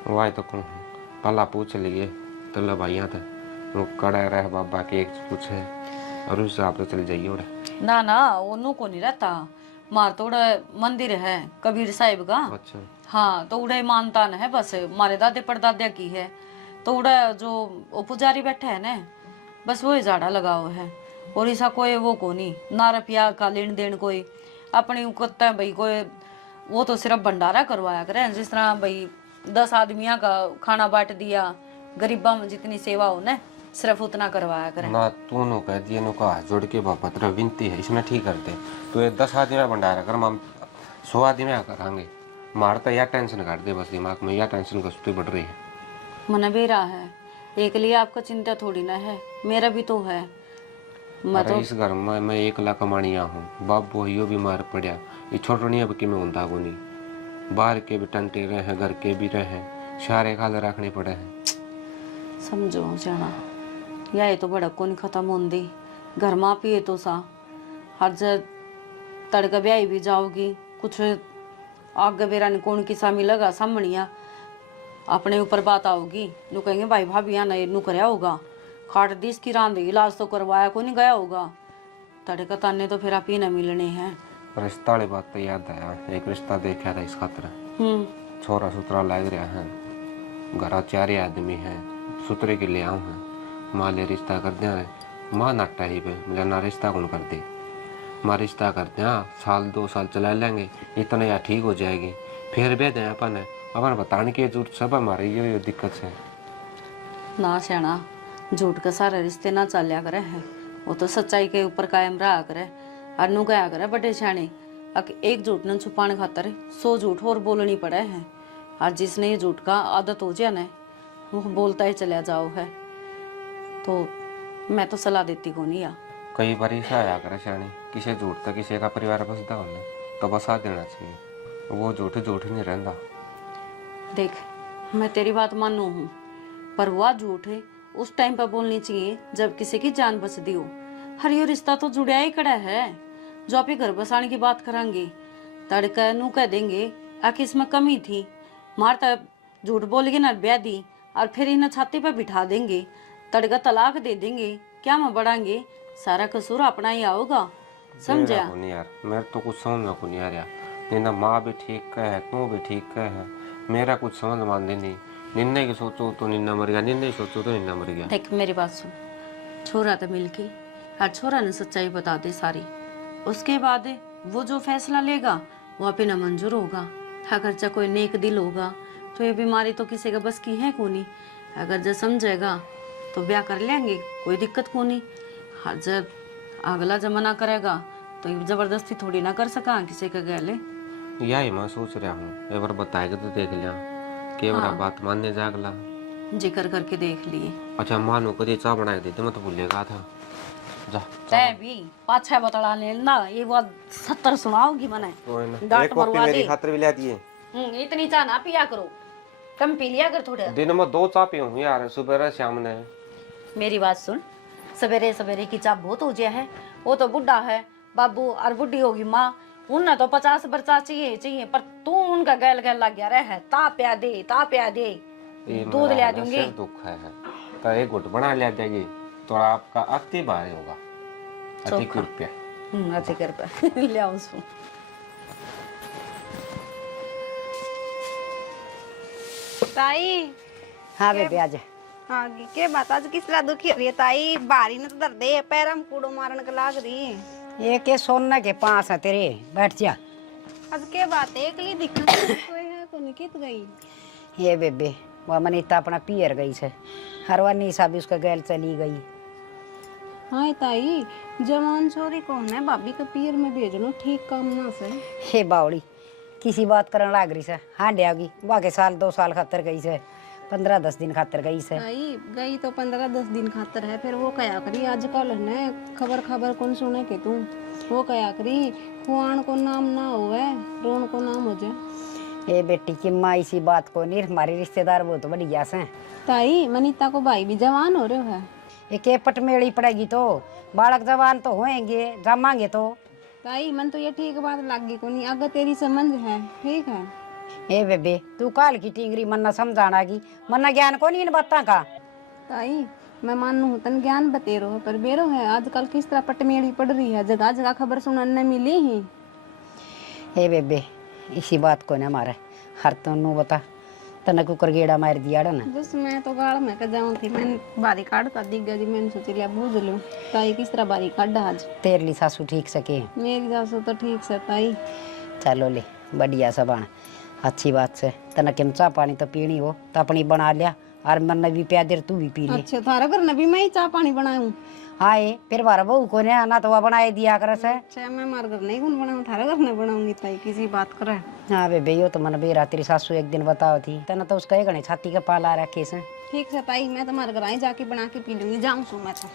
वाई तो कहूँ पला पूछ लिए तो भाइया था वो कड़ा रहे बाबा के एक पूछे और उस हिसाब से चले जाइए उड़े। ना ना वो नु को नहीं रहता, मार तो उड़ा मंदिर है कबीर साहिब का। अच्छा हाँ तो उड़े मानता न है, बस मारे दादे परदादे की है। तो उड़ा जो वो पुजारी बैठे है ना, बस वही झाड़ा लगाओ है, और ऐसा कोई वो को नहीं ना रुपया का लेन देन कोई अपनी कुत्ता भाई कोई। वो तो सिर्फ भंडारा करवाया करे, जिस तरह भाई 10 आदमियों का खाना बांट दिया, गरीबा में जितनी सेवा हो ना सिर्फ उतना करवाया करे। ना तू नो कह दिए नो का जोड़ के बाबा तेरा विनती है इसमें ठीक कर दे। तो ये 10 आदमी में भंडारा कर, हम 100 आदमी में करांगे। मारता या टेंशन काट दे बस दिमाग में, या टेंशन कसती बढ़ रही है। मन भी रहा है एक लिए आपका चिंता थोड़ी ना है, मेरा भी तो है। मैं अरे तो इस घर में मैं 1 लाख कमानिया हूँ, बाप बोहियो बीमार पड़ा, ये छोटनिया भी किमें होता को नहीं, बाहर के भी टंटे रहे हैं, घर के भी रहे हैं, सारे खाले रखने पड़े हैं। समझो जाना या ये तो बड़क को नहीं खत्म होंदी, घर माँ पिए तो सा हर जब तड़का ब्याई भी जाओगी, कुछ आगे बेरा ने कौन की सा मिलेगा सामनिया अपने ऊपर बात आओगी। नु कहेंगे भाई भाभी यहाँ नू कराया होगा, खाट दिस की रांध इलाज तो करवाया को नहीं गया होगा, तड़का ताने तो फिर आप ही न मिलने हैं। रिश्ता वाली बात तो याद आया, एक रिश्ता देखा था इस खातर, छोरा सुतरा लग रहा है, घर 4 आदमी है, सुतरे के ले आऊँ है, माँ ले रिश्ता कर दिया है, माँ नट्टा ही पे मुझे ना रिश्ता कौन कर दे, माँ रिश्ता कर दिया 1-2 साल चला लेंगे, इतने या ठीक हो जाएगी, फिर भी दें अपन बताने की जरूरत सब हमारी ये दिक्कत है ना सियाना, झूठ का सारे रिश्ते ना चलिया करे हैं, वो तो सच्चाई के ऊपर कायम रहा करे। और नु गया करे बड़े सियाने एक झूठ न छुपाने खातर 100 झूठ और बोलनी पड़े हैं। और जिसने ये झूठ का आदत हो जाए ना वो बोलता ही चला जाओ है, तो मैं तो सलाह देती को नहीं या। कई बार ऐसा आया करे सियाने, किसी झूठ तक किसी का परिवार बसता होना तो बसा देना चाहिए, वो झूठ नहीं रहता। देख मैं तेरी बात मानू हूँ, पर वह झूठ है उस टाइम पर बोलनी चाहिए जब किसी की जान बचती हो। हर यो रिश्ता तो जुड़िया ही कड़ा है, जो आप ही घर बसाने की बात करांगे तड़का नू कह देंगे आखिर इसमें कमी थी, मारता झूठ बोल के ना ब्याह दी और फिर इन्हें छाती पर बिठा देंगे, तड़का तलाक दे देंगे, क्या मैं बढ़ाएंगे, सारा कसूर अपना ही आओगा। समझा? मेरा को नहीं यार, मेरे तो कुछ समझ में को नहीं आ रहा। निन्ना माँ भी ठीक कह है, तू भी ठीक कह है, मेरा कुछ समझ मानते नहीं। निन्ने की सोचो तो निन्ना मर गया, निन्ने की सोचो तो निन्ना मर गया। देख मेरी बात सुन, छोरा तो मिल के हर छोरा ने सच्चाई बता दे सारी, उसके बाद वो जो फैसला लेगा वो अपना मंजूर होगा। अगर चाहे कोई नेक दिल होगा तो ये बीमारी तो किसी का बस की है को नहीं। अगर जब समझेगा तो ब्याह कर लेंगे, कोई दिक्कत को नहीं। हाँ, जब अगला जमाना करेगा तो ये जबरदस्ती थोड़ी ना कर सका किसी का गले। यही मैं सोच रहा हूँ, एक बार बताएगा तो देख लिया के बड़ा बात मानने जागला। जिक्र करके देख लिए। अच्छा मानो कभी चाय बना के देते, मैं तो भूलेगा था। जा तै भी पाछा बतला लेना, ये बात 70 सुनाओगी मने। कोई ना, डांट एक कॉपी मरवा मेरी दे। खातिर भी ले दिए। इतनी चाह ना पिया करो, कम पी लिया कर थोड़ा। दिन में 2 चाय पीऊँ यार, सुबह शाम ने। मेरी बात सुन, सवेरे सवेरे की चाह बहुत हो गया है। वो तो बुढ़ा है बाबू और बुढ़ी होगी माँ, उन्हें तो 50 बरसा चाहिए, पर तू उनका गैल गैल लग गया रहे। ता प्या दे ये दूध मेरा ले है ना, दूंगी। सिर दुख है तो एक घुट बना ले देगी तो आपका अति भारी होगा। अति कृपया। अच्छे कर पे ले आओ उसको। ताई हाँ बेबे आज हाँ के बात आज किस तरह दुखी हो रही है ताई? बारी ने तो दर्द है, पैर में कूड़ो मारन के लाग रही। ये के सोना के पास है तेरे, बैठ जा। आज के बात है एकली दिखना कोई है को निकित गई। ये बेबे वह मनीता अपना पियर गई से, हरवा निशा भी उसका गैल चली गई। हाँ ताई जवान छोरी कौन है भाभी का पीर में भेजनो ठीक काम ना से। हे बावड़ी किसी बात करन लाग रही से, हाँ डेगी बाके साल 2 साल खातर गई से, 15-10 दिन खातर गई से। ताई गई तो 15-10 दिन खातर है, फिर वो कया करी आजकल है खबर कौन सुने के तू। वो कया करी खुआन को नाम ना होवे रोन को नाम हो जाए। ये बेटी की माँ इसी बात को नहीं, हमारे रिश्तेदार बहुत बढ़िया से। ताई मनीता को भाई भी जवान हो रहे है। ये के पटमेड़ी पड़ेगी तो बालक जवान तो होएंगे, जमाएंगे तो। ताई मन तो ये ठीक बात लगी को नहीं, अगर तेरी समझ है ठीक है। ए बेबे तू काल की टिंगरी मन्ना समझाना की, मन्ना ज्ञान को नहीं इन बातों का। ताई मैं मानू हूँ तन ज्ञान बतेरो है, पर बेरो है आजकल किस तरह पटमेड़ी पड़ रही है, जगह जगह खबर सुनने मिली ही। ए बेबे इसी बात को न मारे, हर तनु बता तने कुकर गेड़ा मार दिया ना। बस मैं तो गाड़ में के जाऊँ थी, मैंने बारी काटता दिख गया जी, मैंने सोची लिया बूझ लूँ। ताई किस तरह बारी काट आज? तेरे ली सासू ठीक सके? मेरी सासू तो ठीक से ताई। चलो ले बढ़िया सबन, अच्छी बात से। तना केम चाह पानी तो पीनी हो तो अपनी बना लिया, और मन भी प्या देर तू भी पी ले। अच्छा थारा घर ने भी मैं ही चाह पानी बनाऊं? हाँ ये फिर बार बहू को ने आना तो वह बनाए दिया कर से। अच्छा मैं मार घर नहीं कौन बनाऊं, थारा घर ने बनाऊंगी ताई, किसी बात करे। हाँ बेबे यो तो मन बेरा तेरी सासू एक दिन बताओ थी, तना तो उसका एक घने छाती के पाला रखे से। ठीक से ताई मैं तुम्हारे घर आई जाके बना के पी लूंगी, जाऊँ सू मैं तो।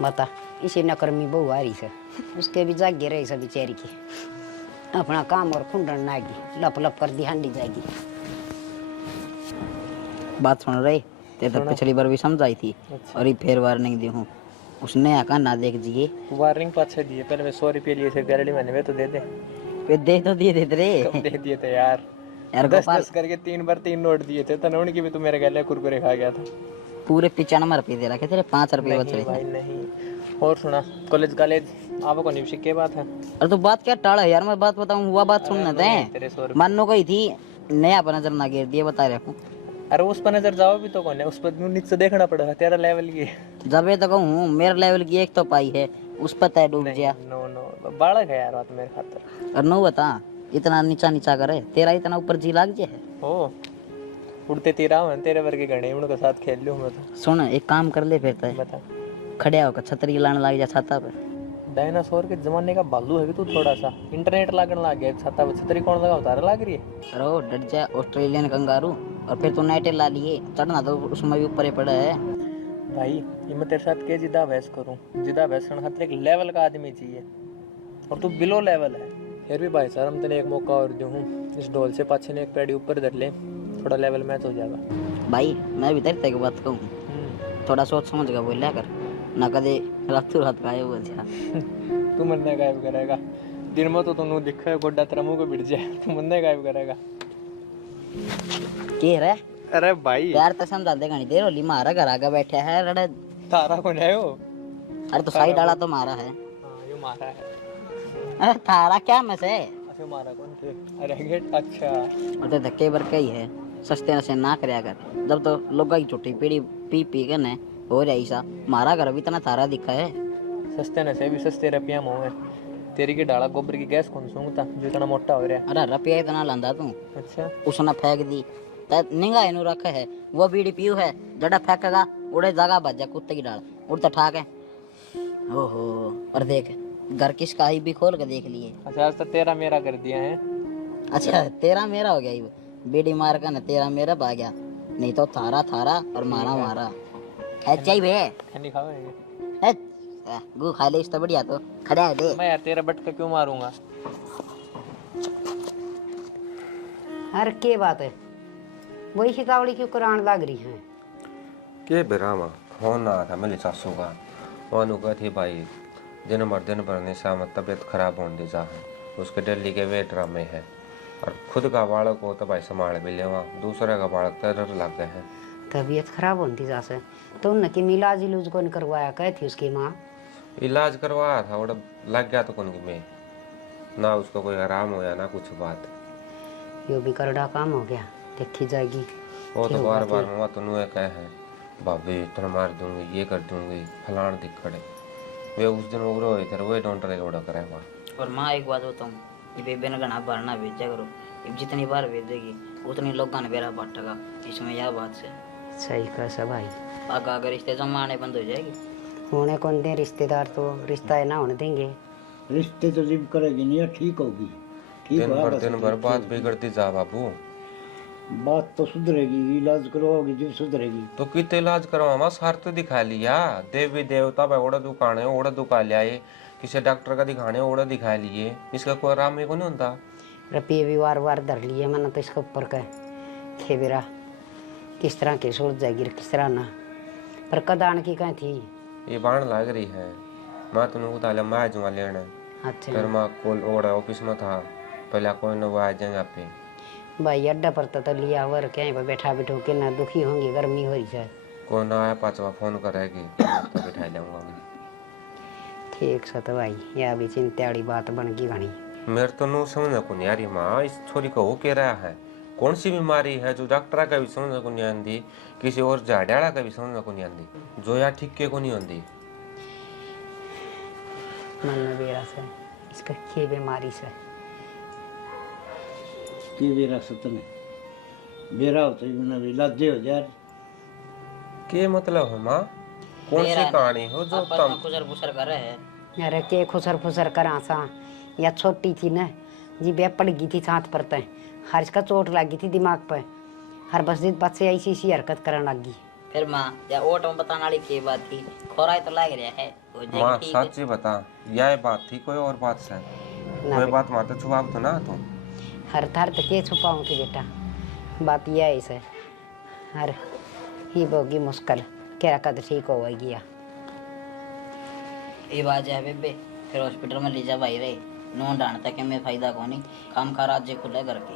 बता इसी नकर्मी बहू आ रही से, उसके भी जागे रही से बेचारी की, अपना काम और खुंडन नागी लप लप कर दी हांडी जाएगी। बात सुन रही ते तो पिछली बार भी समझाई थी और ये फिर वार्निंग दी हूँ, उसने आका ना देख जिए। वार्निंग पाछे दिए, पहले मैं 100 रुपये लिए थे गारंटी मैंने, वे तो दे दे। वे दे तो दिए थे रे कम दे दिए थे यार, यार 10 गोपाल करके 3 बार 3 नोट दिए थे, तने उनकी भी तू मेरे गले कुरकुरे खा गया था। पूरे 95 रुपये दे रखे तेरे, 5 रुपये बच नहीं रहे भाई नहीं। और सुना कॉलेज आप को निवशिक के बात है। अरे तो बात क्या टाड़ा है यार, मैं बात बताऊँ हुआ बात सुनना तेरे थे। 100 रुपये मानो गई थी नया पर नजर ना गिर दिए, बता रहा हूँ। अरे उस पर नजर जाओ भी तो कौन है, उस पर नीचे देखना पड़ेगा तेरा लेवल की। जब ये तो कहूँ मेरे लेवल की एक तो पाई है, उस पर तय डूब गया। नो नो बालक है यार बात मेरे खातर। और नो बता इतना नीचा नीचा करे, तेरा इतना ऊपर जी लाग जाए। हो उड़ते तीरा हूँ तेरे वर्गे गणे, उनके साथ खेल लूँ मैं तो। सुन एक काम कर ले फिर तय, बता खड़े होकर छतरी लाने लग जा छाता पे। डायनासोर के जमाने का बालू है तू, थोड़ा सा इंटरनेट लागने लग गया, छाता पे छतरी कौन लगा उतारा लाग रही है। अरे ओ डट जा ऑस्ट्रेलियन कंगारू, और फिर तू नाइटे ला लिए, चढ़ना तो उसमें भी ऊपर ही पड़ा है। भाई ये मैं तेरे साथ के जिदा बहस करूं, जिदा बहस करने खातिर एक लेवल का आदमी चाहिए, और तू बिलो लेवल है। फिर भी भाई सर हम तेने एक मौका और दूं हूं, इस ढोल से पाछे ने एक पैडी ऊपर धर ले, थोड़ा लेवल मैच हो जाएगा। भाई मैं भी तेरे बात कहूँ, थोड़ा सोच समझ कर बोलिया कर, ना कदे रातों रात गायब हो जा। तू मन्ने गायब करेगा, दिन में तो तू दिखा गोड्डा तेरा मुंह को बिट जाए, तू मन्ने गायब करेगा। के रे अरे भाई यार तो समझा देगा नहीं, देर होली मारा घर आगे बैठा है रड़े। तारा कौन है वो? अरे तो साइड डाला तो मारा है। हाँ ये मारा है। अरे थारा क्या मस है? अच्छा मारा कौन थे? अरे गेट अच्छा। और तो धक्के बर कई है, सस्ते नशे ना करया कर। जब तो लोगा की छोटी पीढ़ी पी पी के ने हो रहा ऐसा, मारा घर भी तना थारा दिखा है। सस्ते नशे भी सस्ते रुपया में है। तेरी की डाला गोबर की गैस कौन सूंघता जो इतना मोटा हो रहा है? अरे रुपया इतना लांदा तू, अच्छा उसने फेंक दी। निगाह इनू रखा है, वो बीड़ी पीऊ है, जड़ा फेंकेगा उड़े जगह बच जा कुत्ते की डाल उड़ता ठाक है। ओहो, और देख घर किसका ही भी खोल के देख लिए। अच्छा आज तो तेरा मेरा कर दिया है। अच्छा तेरा मेरा हो गया ये, बीड़ी मार का ना तेरा मेरा भाग गया, नहीं तो थारा थारा और मारा मारा। अच्छा ही भे खनी खावे गु खा ले इस तो बढ़िया, तो खड़ा है दे। मैं यार तेरा बटका क्यों मारूंगा? अरे के बात है, वही शिकावड़ी क्यों करान लग रही है? के बेरामा फोन आया था मेरी सासू का, वो कहती भाई दिन भर निशा में तबीयत खराब होने दी जा है, उसके दिल्ली के वे ड्रामे है, और खुद का बालक को तो भाई संभाल भी ले, वहाँ दूसरे का बालक तरह लग गए हैं। तबीयत खराब होती जा से तो उन की मिलाज इलूज कौन करवाया, कहे थी उसकी माँ? इलाज करवाया था, वो लग गया तो कौन में ना उसको कोई आराम होया ना कुछ बात। यो भी करड़ा काम हो गया, देखी जाएगी। वो तो बार बार मम्मा तो नुए कहे हैं भाभी इतना मार दूंगी, ये कर दूंगी, फलान दिक्कत। वे उस दिन उग्र हुए थे, वही डॉक्टर का ऑर्डर करे हुआ। और माँ एक बात बताऊँ, ये बेबे ने घना बार ना भेजा करो, अब जितनी बार भेजेगी उतनी लोगों ने बेरा बांटेगा, इसमें यह बात से सही कह सब भाई, आगा अगर रिश्ते जमाने बंद हो जाएगी। होने कौन दे रिश्तेदार, तो रिश्ता है ना होने देंगे। रिश्ते तो जिब करेगी नहीं, ठीक होगी। ठीक दिन भर बात बिगड़ती जा बाबू। बात तो सुधरेगी, इलाज करवाओगी जब सुधरेगी। तो कितने इलाज करवा, सार तो दिखा लिया, देवी देवता भाई ओड़ा दुकाने ओड़ा दुका लिया, किसी डॉक्टर का दिखाने ओड़ा दिखा लिए, इसका कोई आराम में को नहीं होता। रुपये भी वार वार धर लिए मैंने, तो इसके ऊपर का खेबेरा किस तरह के सोच जाएगी किस तरह ना, पर कदान की कहीं थी ये बाण लग रही है। मैं तुमने उतार मैं जुआ लेना, अच्छा फिर मैं कोल ओड़ा ऑफिस में था, पहले कोई न वो आ जाएगा पे भाई अड्डा पर तो लिया वर कहीं पर बैठा बैठो के ना दुखी होंगी, गर्मी हो रही है। कोई ना आया पांचवा फोन करेगी तो बिठा जाऊंगा मैं। ठीक सा तो भाई, यह भी चिंता वाली बात बन गई घनी। मेरे तो नो समझ को नहीं आ रही माँ, इस छोरी को हो क्या रहा है, कौन सी बीमारी है जो डॉक्टर का भी समझ को नहीं आती, किसी और झाड़ियाड़ा का भी समझ को नहीं आती, जो यार ठीक के को नहीं आती। मन में बेरा से इसका के बीमारी से की बेरा सतने बेरा होते ही इलाज हो जाए। के मतलब है माँ, कौन सी कहानी हो जो तुम खुसर फुसर कर रहे हैं? अरे के खुसर फुसर करा सा, या छोटी थी ना जी बे पड़ गई थी साथ पर तय, हर इसका चोट लगी थी दिमाग पर, हर बस दिन बाद से ऐसी ऐसी हरकत करने लगी। फिर माँ या ओट में बताने वाली की बात थी, खोरा तो लग रहा है हो जाएगी माँ, ठीक है। सच्ची बता यह बात थी कोई और बात से? कोई बात माँ तो छुपा तो ना तुम। हर थार तो के छुपाऊँ की बेटा, बात यह है इसे हर ही बोगी मुश्किल क्या कद ठीक हो गया। ये बात है बेबे, फिर हॉस्पिटल में ले जा भाई रे, नून डांटता कि मैं फायदा को नहीं, काम का राज्य खुले करके।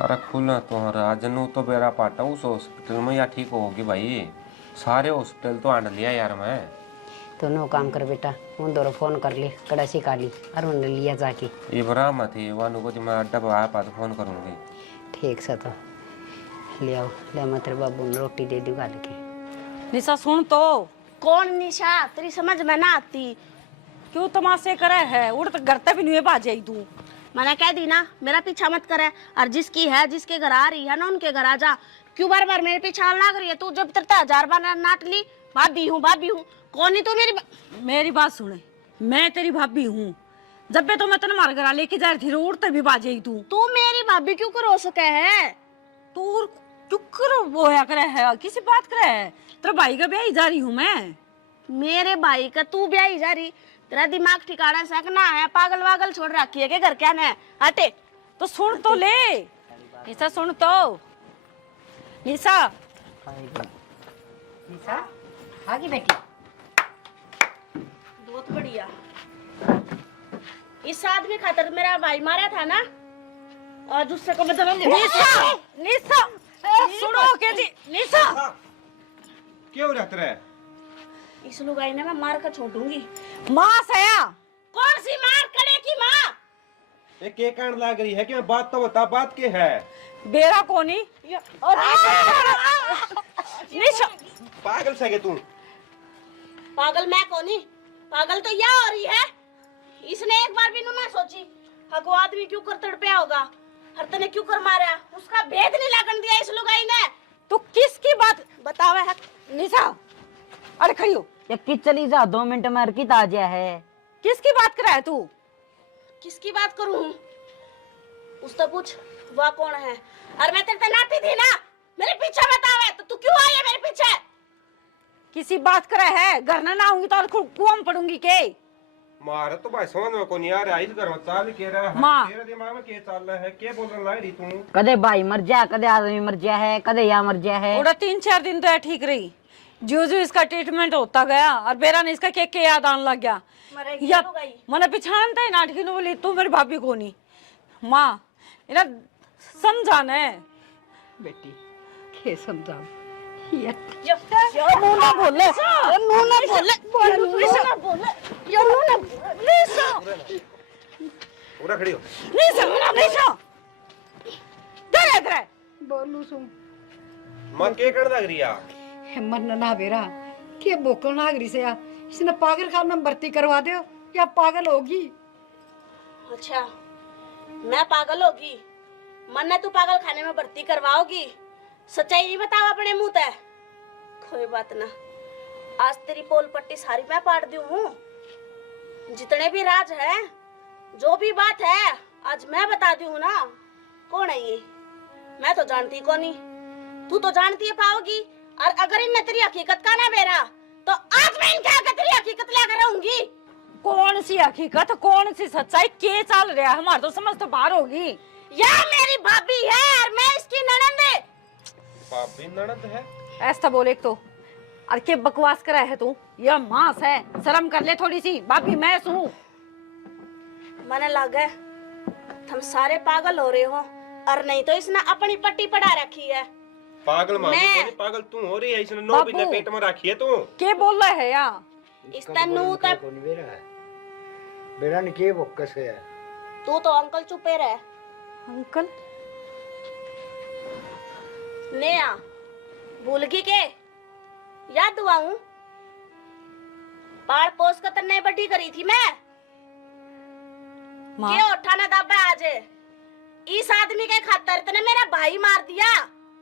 अरे खुला तो आज नू तो बेरा पाटा उस हॉस्पिटल में या ठीक होगी भाई, सारे हॉस्पिटल तो आंड लिया यार मैं। तो नो काम कर बेटा, उन दोनों फोन कर ले कड़ासी काली और उन्हें लिया जाके। इब्राहिम थी वानु को मैं अड्डा पर आया पास फोन करूंगी। ठीक सा तो ले आओ, ले मैं तेरे बाबू ने रोटी दे दी गाल के। निशा सुन तो, कौन निशा, तेरी समझ में ना आती। क्यों तमाशे करे है, उड़ तो घर तक भी नहीं बाजे तू। मैंने कह दी ना मेरा पीछा मत करे, और जिसकी है जिसके घर आ रही है ना उनके घर आ जा। क्यों बार बार मेरे पीछे लग रही है? तू जब तक 1000 बार नाट ली भाभी हूँ भाभी हूँ, कौन ही तू मेरी बात सुने, मैं तेरी भाभी हूँ, जब भी तो मैं तेने मार घर लेके जा रही थी उड़ते भी बाजे तू। तू मेरी भाभी क्यों करो सके है? तू चुकर बोया करे है, किसी बात करे है, तेरे भाई का ब्याह जा रही हूँ मैं। मेरे भाई का तू ब्याह जा रही? तेरा दिमाग ठिकाना सकना है, पागल वागल छोड़ रखी है के घर क्या ने? हटे तो सुन तो ले निशा, सुन तो निशा। निशा आगे बेटी, बहुत बढ़िया। इस आदमी खातर मेरा भाई मारा था ना, और उससे को मतलब निशा निशा सुनो के जी, निशा क्यों रहते रहे? इस लुगाई ने मैं मार कर छोड़ूंगी। मां सया, कौन सी मार? कड़े की मार। ये के कारण लाग रही है कि बात तो बता, बात के है? बेरा कोनी निशा पागल सगे तू? पागल मैं कौनी? पागल तो यह हो रही है। इसने एक बार भी ना सोची हको आदमी क्यों कर तड़पया होगा, हर तने क्यों कर मारा, उसका भेद नहीं लागन दिया इस लुगाई ने। तू किसकी बात बतावे है निशा? अरे खड़ी हो, या कि चली जा 2 मिनट में अर्की ताजा है। किसकी बात कर रहा है तू? किसकी बात करूं? उससे पूछ वह कौन है। और मैं तेरे नाती थी ना, मेरे पीछे बतावे तो तू क्यों आई है मेरे पीछे? किसी बात कर रहा है? घर ना आऊंगी तो कुआं में पड़ूंगी के? मारे तो भाई समझ में को नहीं आ रहा, इस घर में चाल के रहा है। माँ। तेरे दिमाग में क्या चल रहा है, क्या बोलने लग रही तू? कदे भाई मर जा, कदे आदमी मर जा है, कदे या मर जा है। ओड़ा 3-4 दिन तो है ठीक रही, जो जो इसका ट्रीटमेंट होता गया और बेरा ने इसका के याद आने लग गया। मरेगी या लुगाई। मने पिछानता है नाटकी नु बोली तू मेरी भाभी को नहीं। माँ इना समझाना है बेटी के समझाओ ये मुंह ना बोले, मुंह ना बोले, मुंह ना बोले, ये मुंह ना बोले। पूरा खड़ी हो। निशा डरे डरे बोलू सुन मां के कर लग रही है? हिम्मत ना बेरा के बोकल नागरी से या इसने पागल खाने में भर्ती करवा दो या पागल होगी। अच्छा मैं पागल होगी, मन्ने तू पागल खाने में भर्ती करवाओगी? सच्चाई नहीं बताओ अपने मुंह ते। कोई बात ना, आज तेरी पोल पट्टी सारी मैं पाट दी हूँ। जितने भी राज है, जो भी बात है, आज मैं बता दी हूँ ना। कौन है ये? मैं तो जानती को नहीं, तू तो जानती है पाओगी। और अगर इनने तेरी हकीकत का ना बेरा तो आज मैं इनके आगे तेरी हकीकत लेकर रहूंगी। कौन सी हकीकत, कौन सी सच्चाई, के चल रहा है? हमारे तो समझ तो बाहर होगी। यह मेरी भाभी है और मैं इसकी ननद है। भाभी ननद है? ऐसा बोले तो और के बकवास करा है तू? यह मांस है, शर्म कर ले थोड़ी सी। भाभी मैं सुनू? मने लगे तुम सारे पागल हो रहे हो, और नहीं तो इसने अपनी पट्टी पढ़ा रखी है। पागल मामी मैं- को नहीं, पागल तू हो रही है। इसने 9 महीने बाबू। पेट में रखी है तू। के बोल रहा है या? इस तनु तब को नहीं बेरा है, बेरा ने के बोकस है। तू तो अंकल चुपे रहे। अंकल नेहा भूल गई के? याद दुआऊं पाड़ पोस कर तन्ने बड़ी करी थी मैं। माँ के उठाना दाबा आज इस आदमी के खातर तने मेरा भाई मार दिया।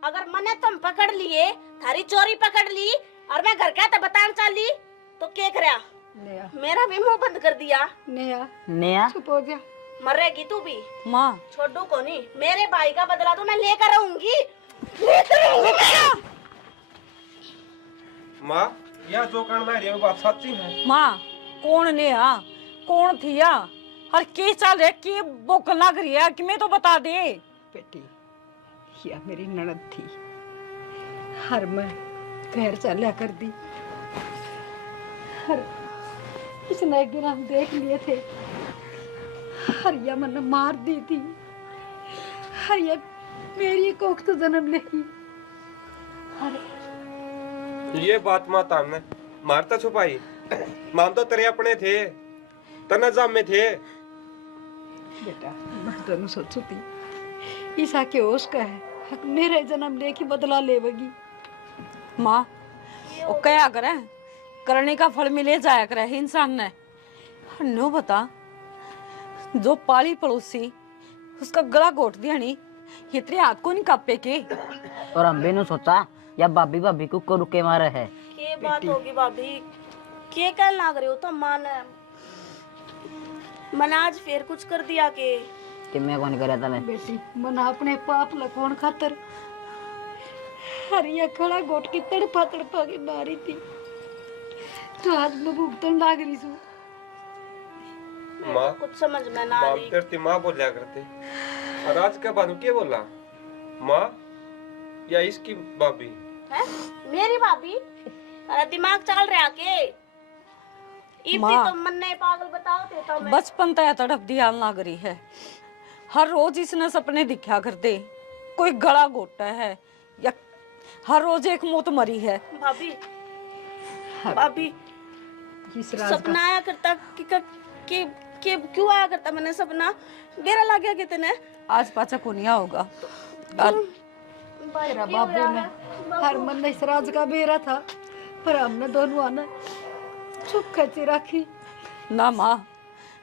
अगर मने तुम पकड़ लिए, थारी चोरी पकड़ ली और मैं घर का तो बतान चली तो क्या करया? नया मेरा भी मुंह बंद कर दिया। नया नया चुप हो जा। मरेगी तू भी, माँ छोड़ू को नहीं। मेरे भाई का बदला तो मैं लेकर रहूंगी, लेकर रहूंगी मैं। माँ यह जो करना है वो बात सच्ची है। माँ कौन ने आ, कौन थी या और के चल रहा, के बुक लग रही है कि मैं तो बता दे। बेटी या मेरी ननद थी, हर मैं घर चला कर दी। हर इसने एक दिन हम देख लिए थे, हरिया मन मार दी थी। हरिया मेरी कोख तो जन्म लेगी। ये बात माँ तामने मारता छुपाई। माम तो तेरे अपने थे, तनजाम में थे। बेटा मैं तो सोचू थी ईसा के होश का है, हक मेरे जन्म लेके बदला लेवगी। माँ वो क्या करे, करने का फल मिले जाया करे इंसान ने। नो बता, जो पाली पड़ोसी उसका गला घोट दिया नहीं, ये तेरे हाथ को नहीं कापे के? और हम भी ने सोचा या भाभी भाभी को रुके मारे है। के बात होगी भाभी, के कह लाग रहे हो तो मन आज फिर कुछ कर दिया के मैं कौन करे तने? बेटी मन अपने पाप लकौन खातर हरिया खड़ा गोट की तड़पा के मारी थी, तो आज मैं भुगतन लाग रही हूँ। माँ कुछ समझ में ना आ माम रही। तेरे माँ बोलिया करते, और आज क्या बात क्या बोला? माँ या इसकी भाभी? है मेरी भाभी? अरे दिमाग चल रहा के? इतनी माँ। तो मन ने पागल बताओ थे तो मैं। बचपन तय तड़प दिया लग रही है। हर रोज इसने सपने दिखा करते, कोई गला घोटा है या हर रोज एक मौत मरी है। भाभी भाभी इस राज का सपना आया करता कि कि क्यों आया करता मैंने सपना? बेरा लग गया कितने? आज पाचा को नहीं होगा। और तेरा बाबू ने हर मन ने इस राज का बेरा था, पर हमने दोनों आना चुप खची रखी। ना माँ,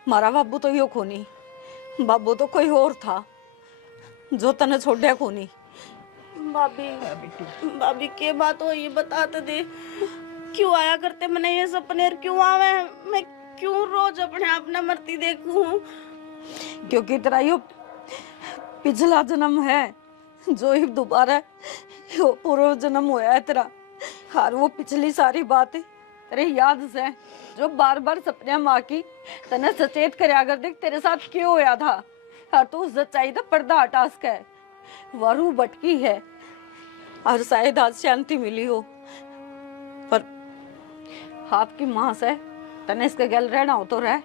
मारा बाबू तो यो कोनी, बाबू तो कोई और था जो तने छोड़या कोनी। भाभी के बात हो ये बताते दे, क्यों आया करते मैंने ये सपने और क्यों आवे? मैं क्यों रोज अपने आप ने मरती देखूं? क्योंकि तेरा यो पिछला जन्म है जो ही दोबारा यो पूर्व जन्म होया है तेरा। और वो पिछली सारी बातें तेरे याद से जो बार बार सपने माँ की तने सचेत करया कर देख तेरे साथ क्यों होया था। और तू सच्चाई का पर्दा हटा सके, वरू भटकी है और शायद आज शांति मिली हो, पर आपकी माँ से तने इसके गल रहना हो तो रह,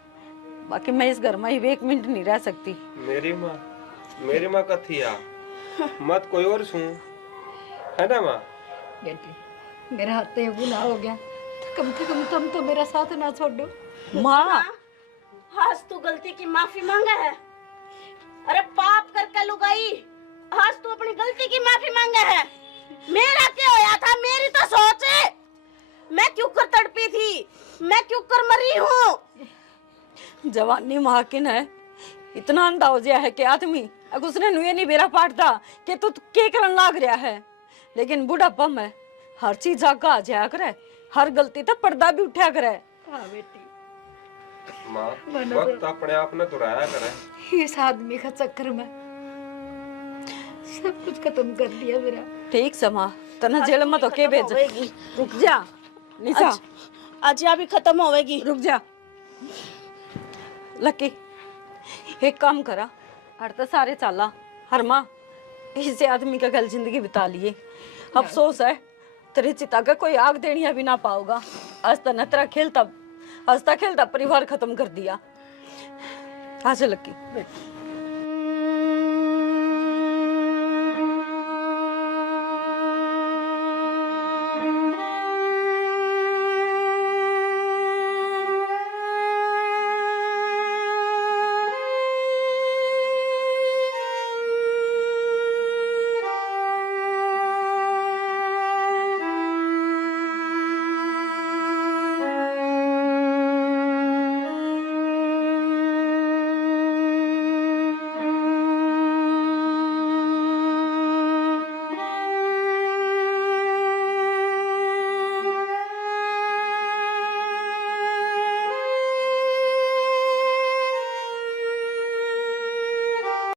बाकी मैं इस घर में ही 1 मिनट नहीं रह सकती। मेरी माँ कथी आ मत कोई और सुन, है ना माँ? बेटी मेरे हाथ से गुनाह हो गया, तो कम से कम तुम तो मेरा साथ ना छोड़ो। माँ आज तू गलती की माफी मांगा है? अरे पाप करके लुगाई, आज तू अपनी गलती की माफी मांगा है? मेरा क्या होया था? मेरी तो सोच है, मैं क्यों कर तड़पी थी, मैं क्यों कर मरी हूँ? जवानी महाकिन है, इतना अंधा हो गया है कि आदमी अगर उसने नुए नहीं बेरा पाटता कि तू के करन लाग रहा है। लेकिन बुढ़ापा में हर चीज आगा आ जाया करे, हर गलती तो पर्दा भी उठा करे। हाँ बेटी, माँ वक्त अपने आप ने दुराया करे। इस आदमी का चक्कर में सब कुछ खत्म कर दिया मेरा। ठीक समा तना जेल में तो के भेज। रुक जा निशा, आज यहाँ भी खत्म होवेगी। रुक जा लकी, एक काम करा हर तो सारे चाला हर माँ इसे आदमी का गल जिंदगी बिता लिए। अफसोस है तेरी चिता का कोई आग देनी भी ना पाओगा। आज तो नतरा खेलता हंसता खेलता परिवार खत्म कर दिया। आ जा लकी।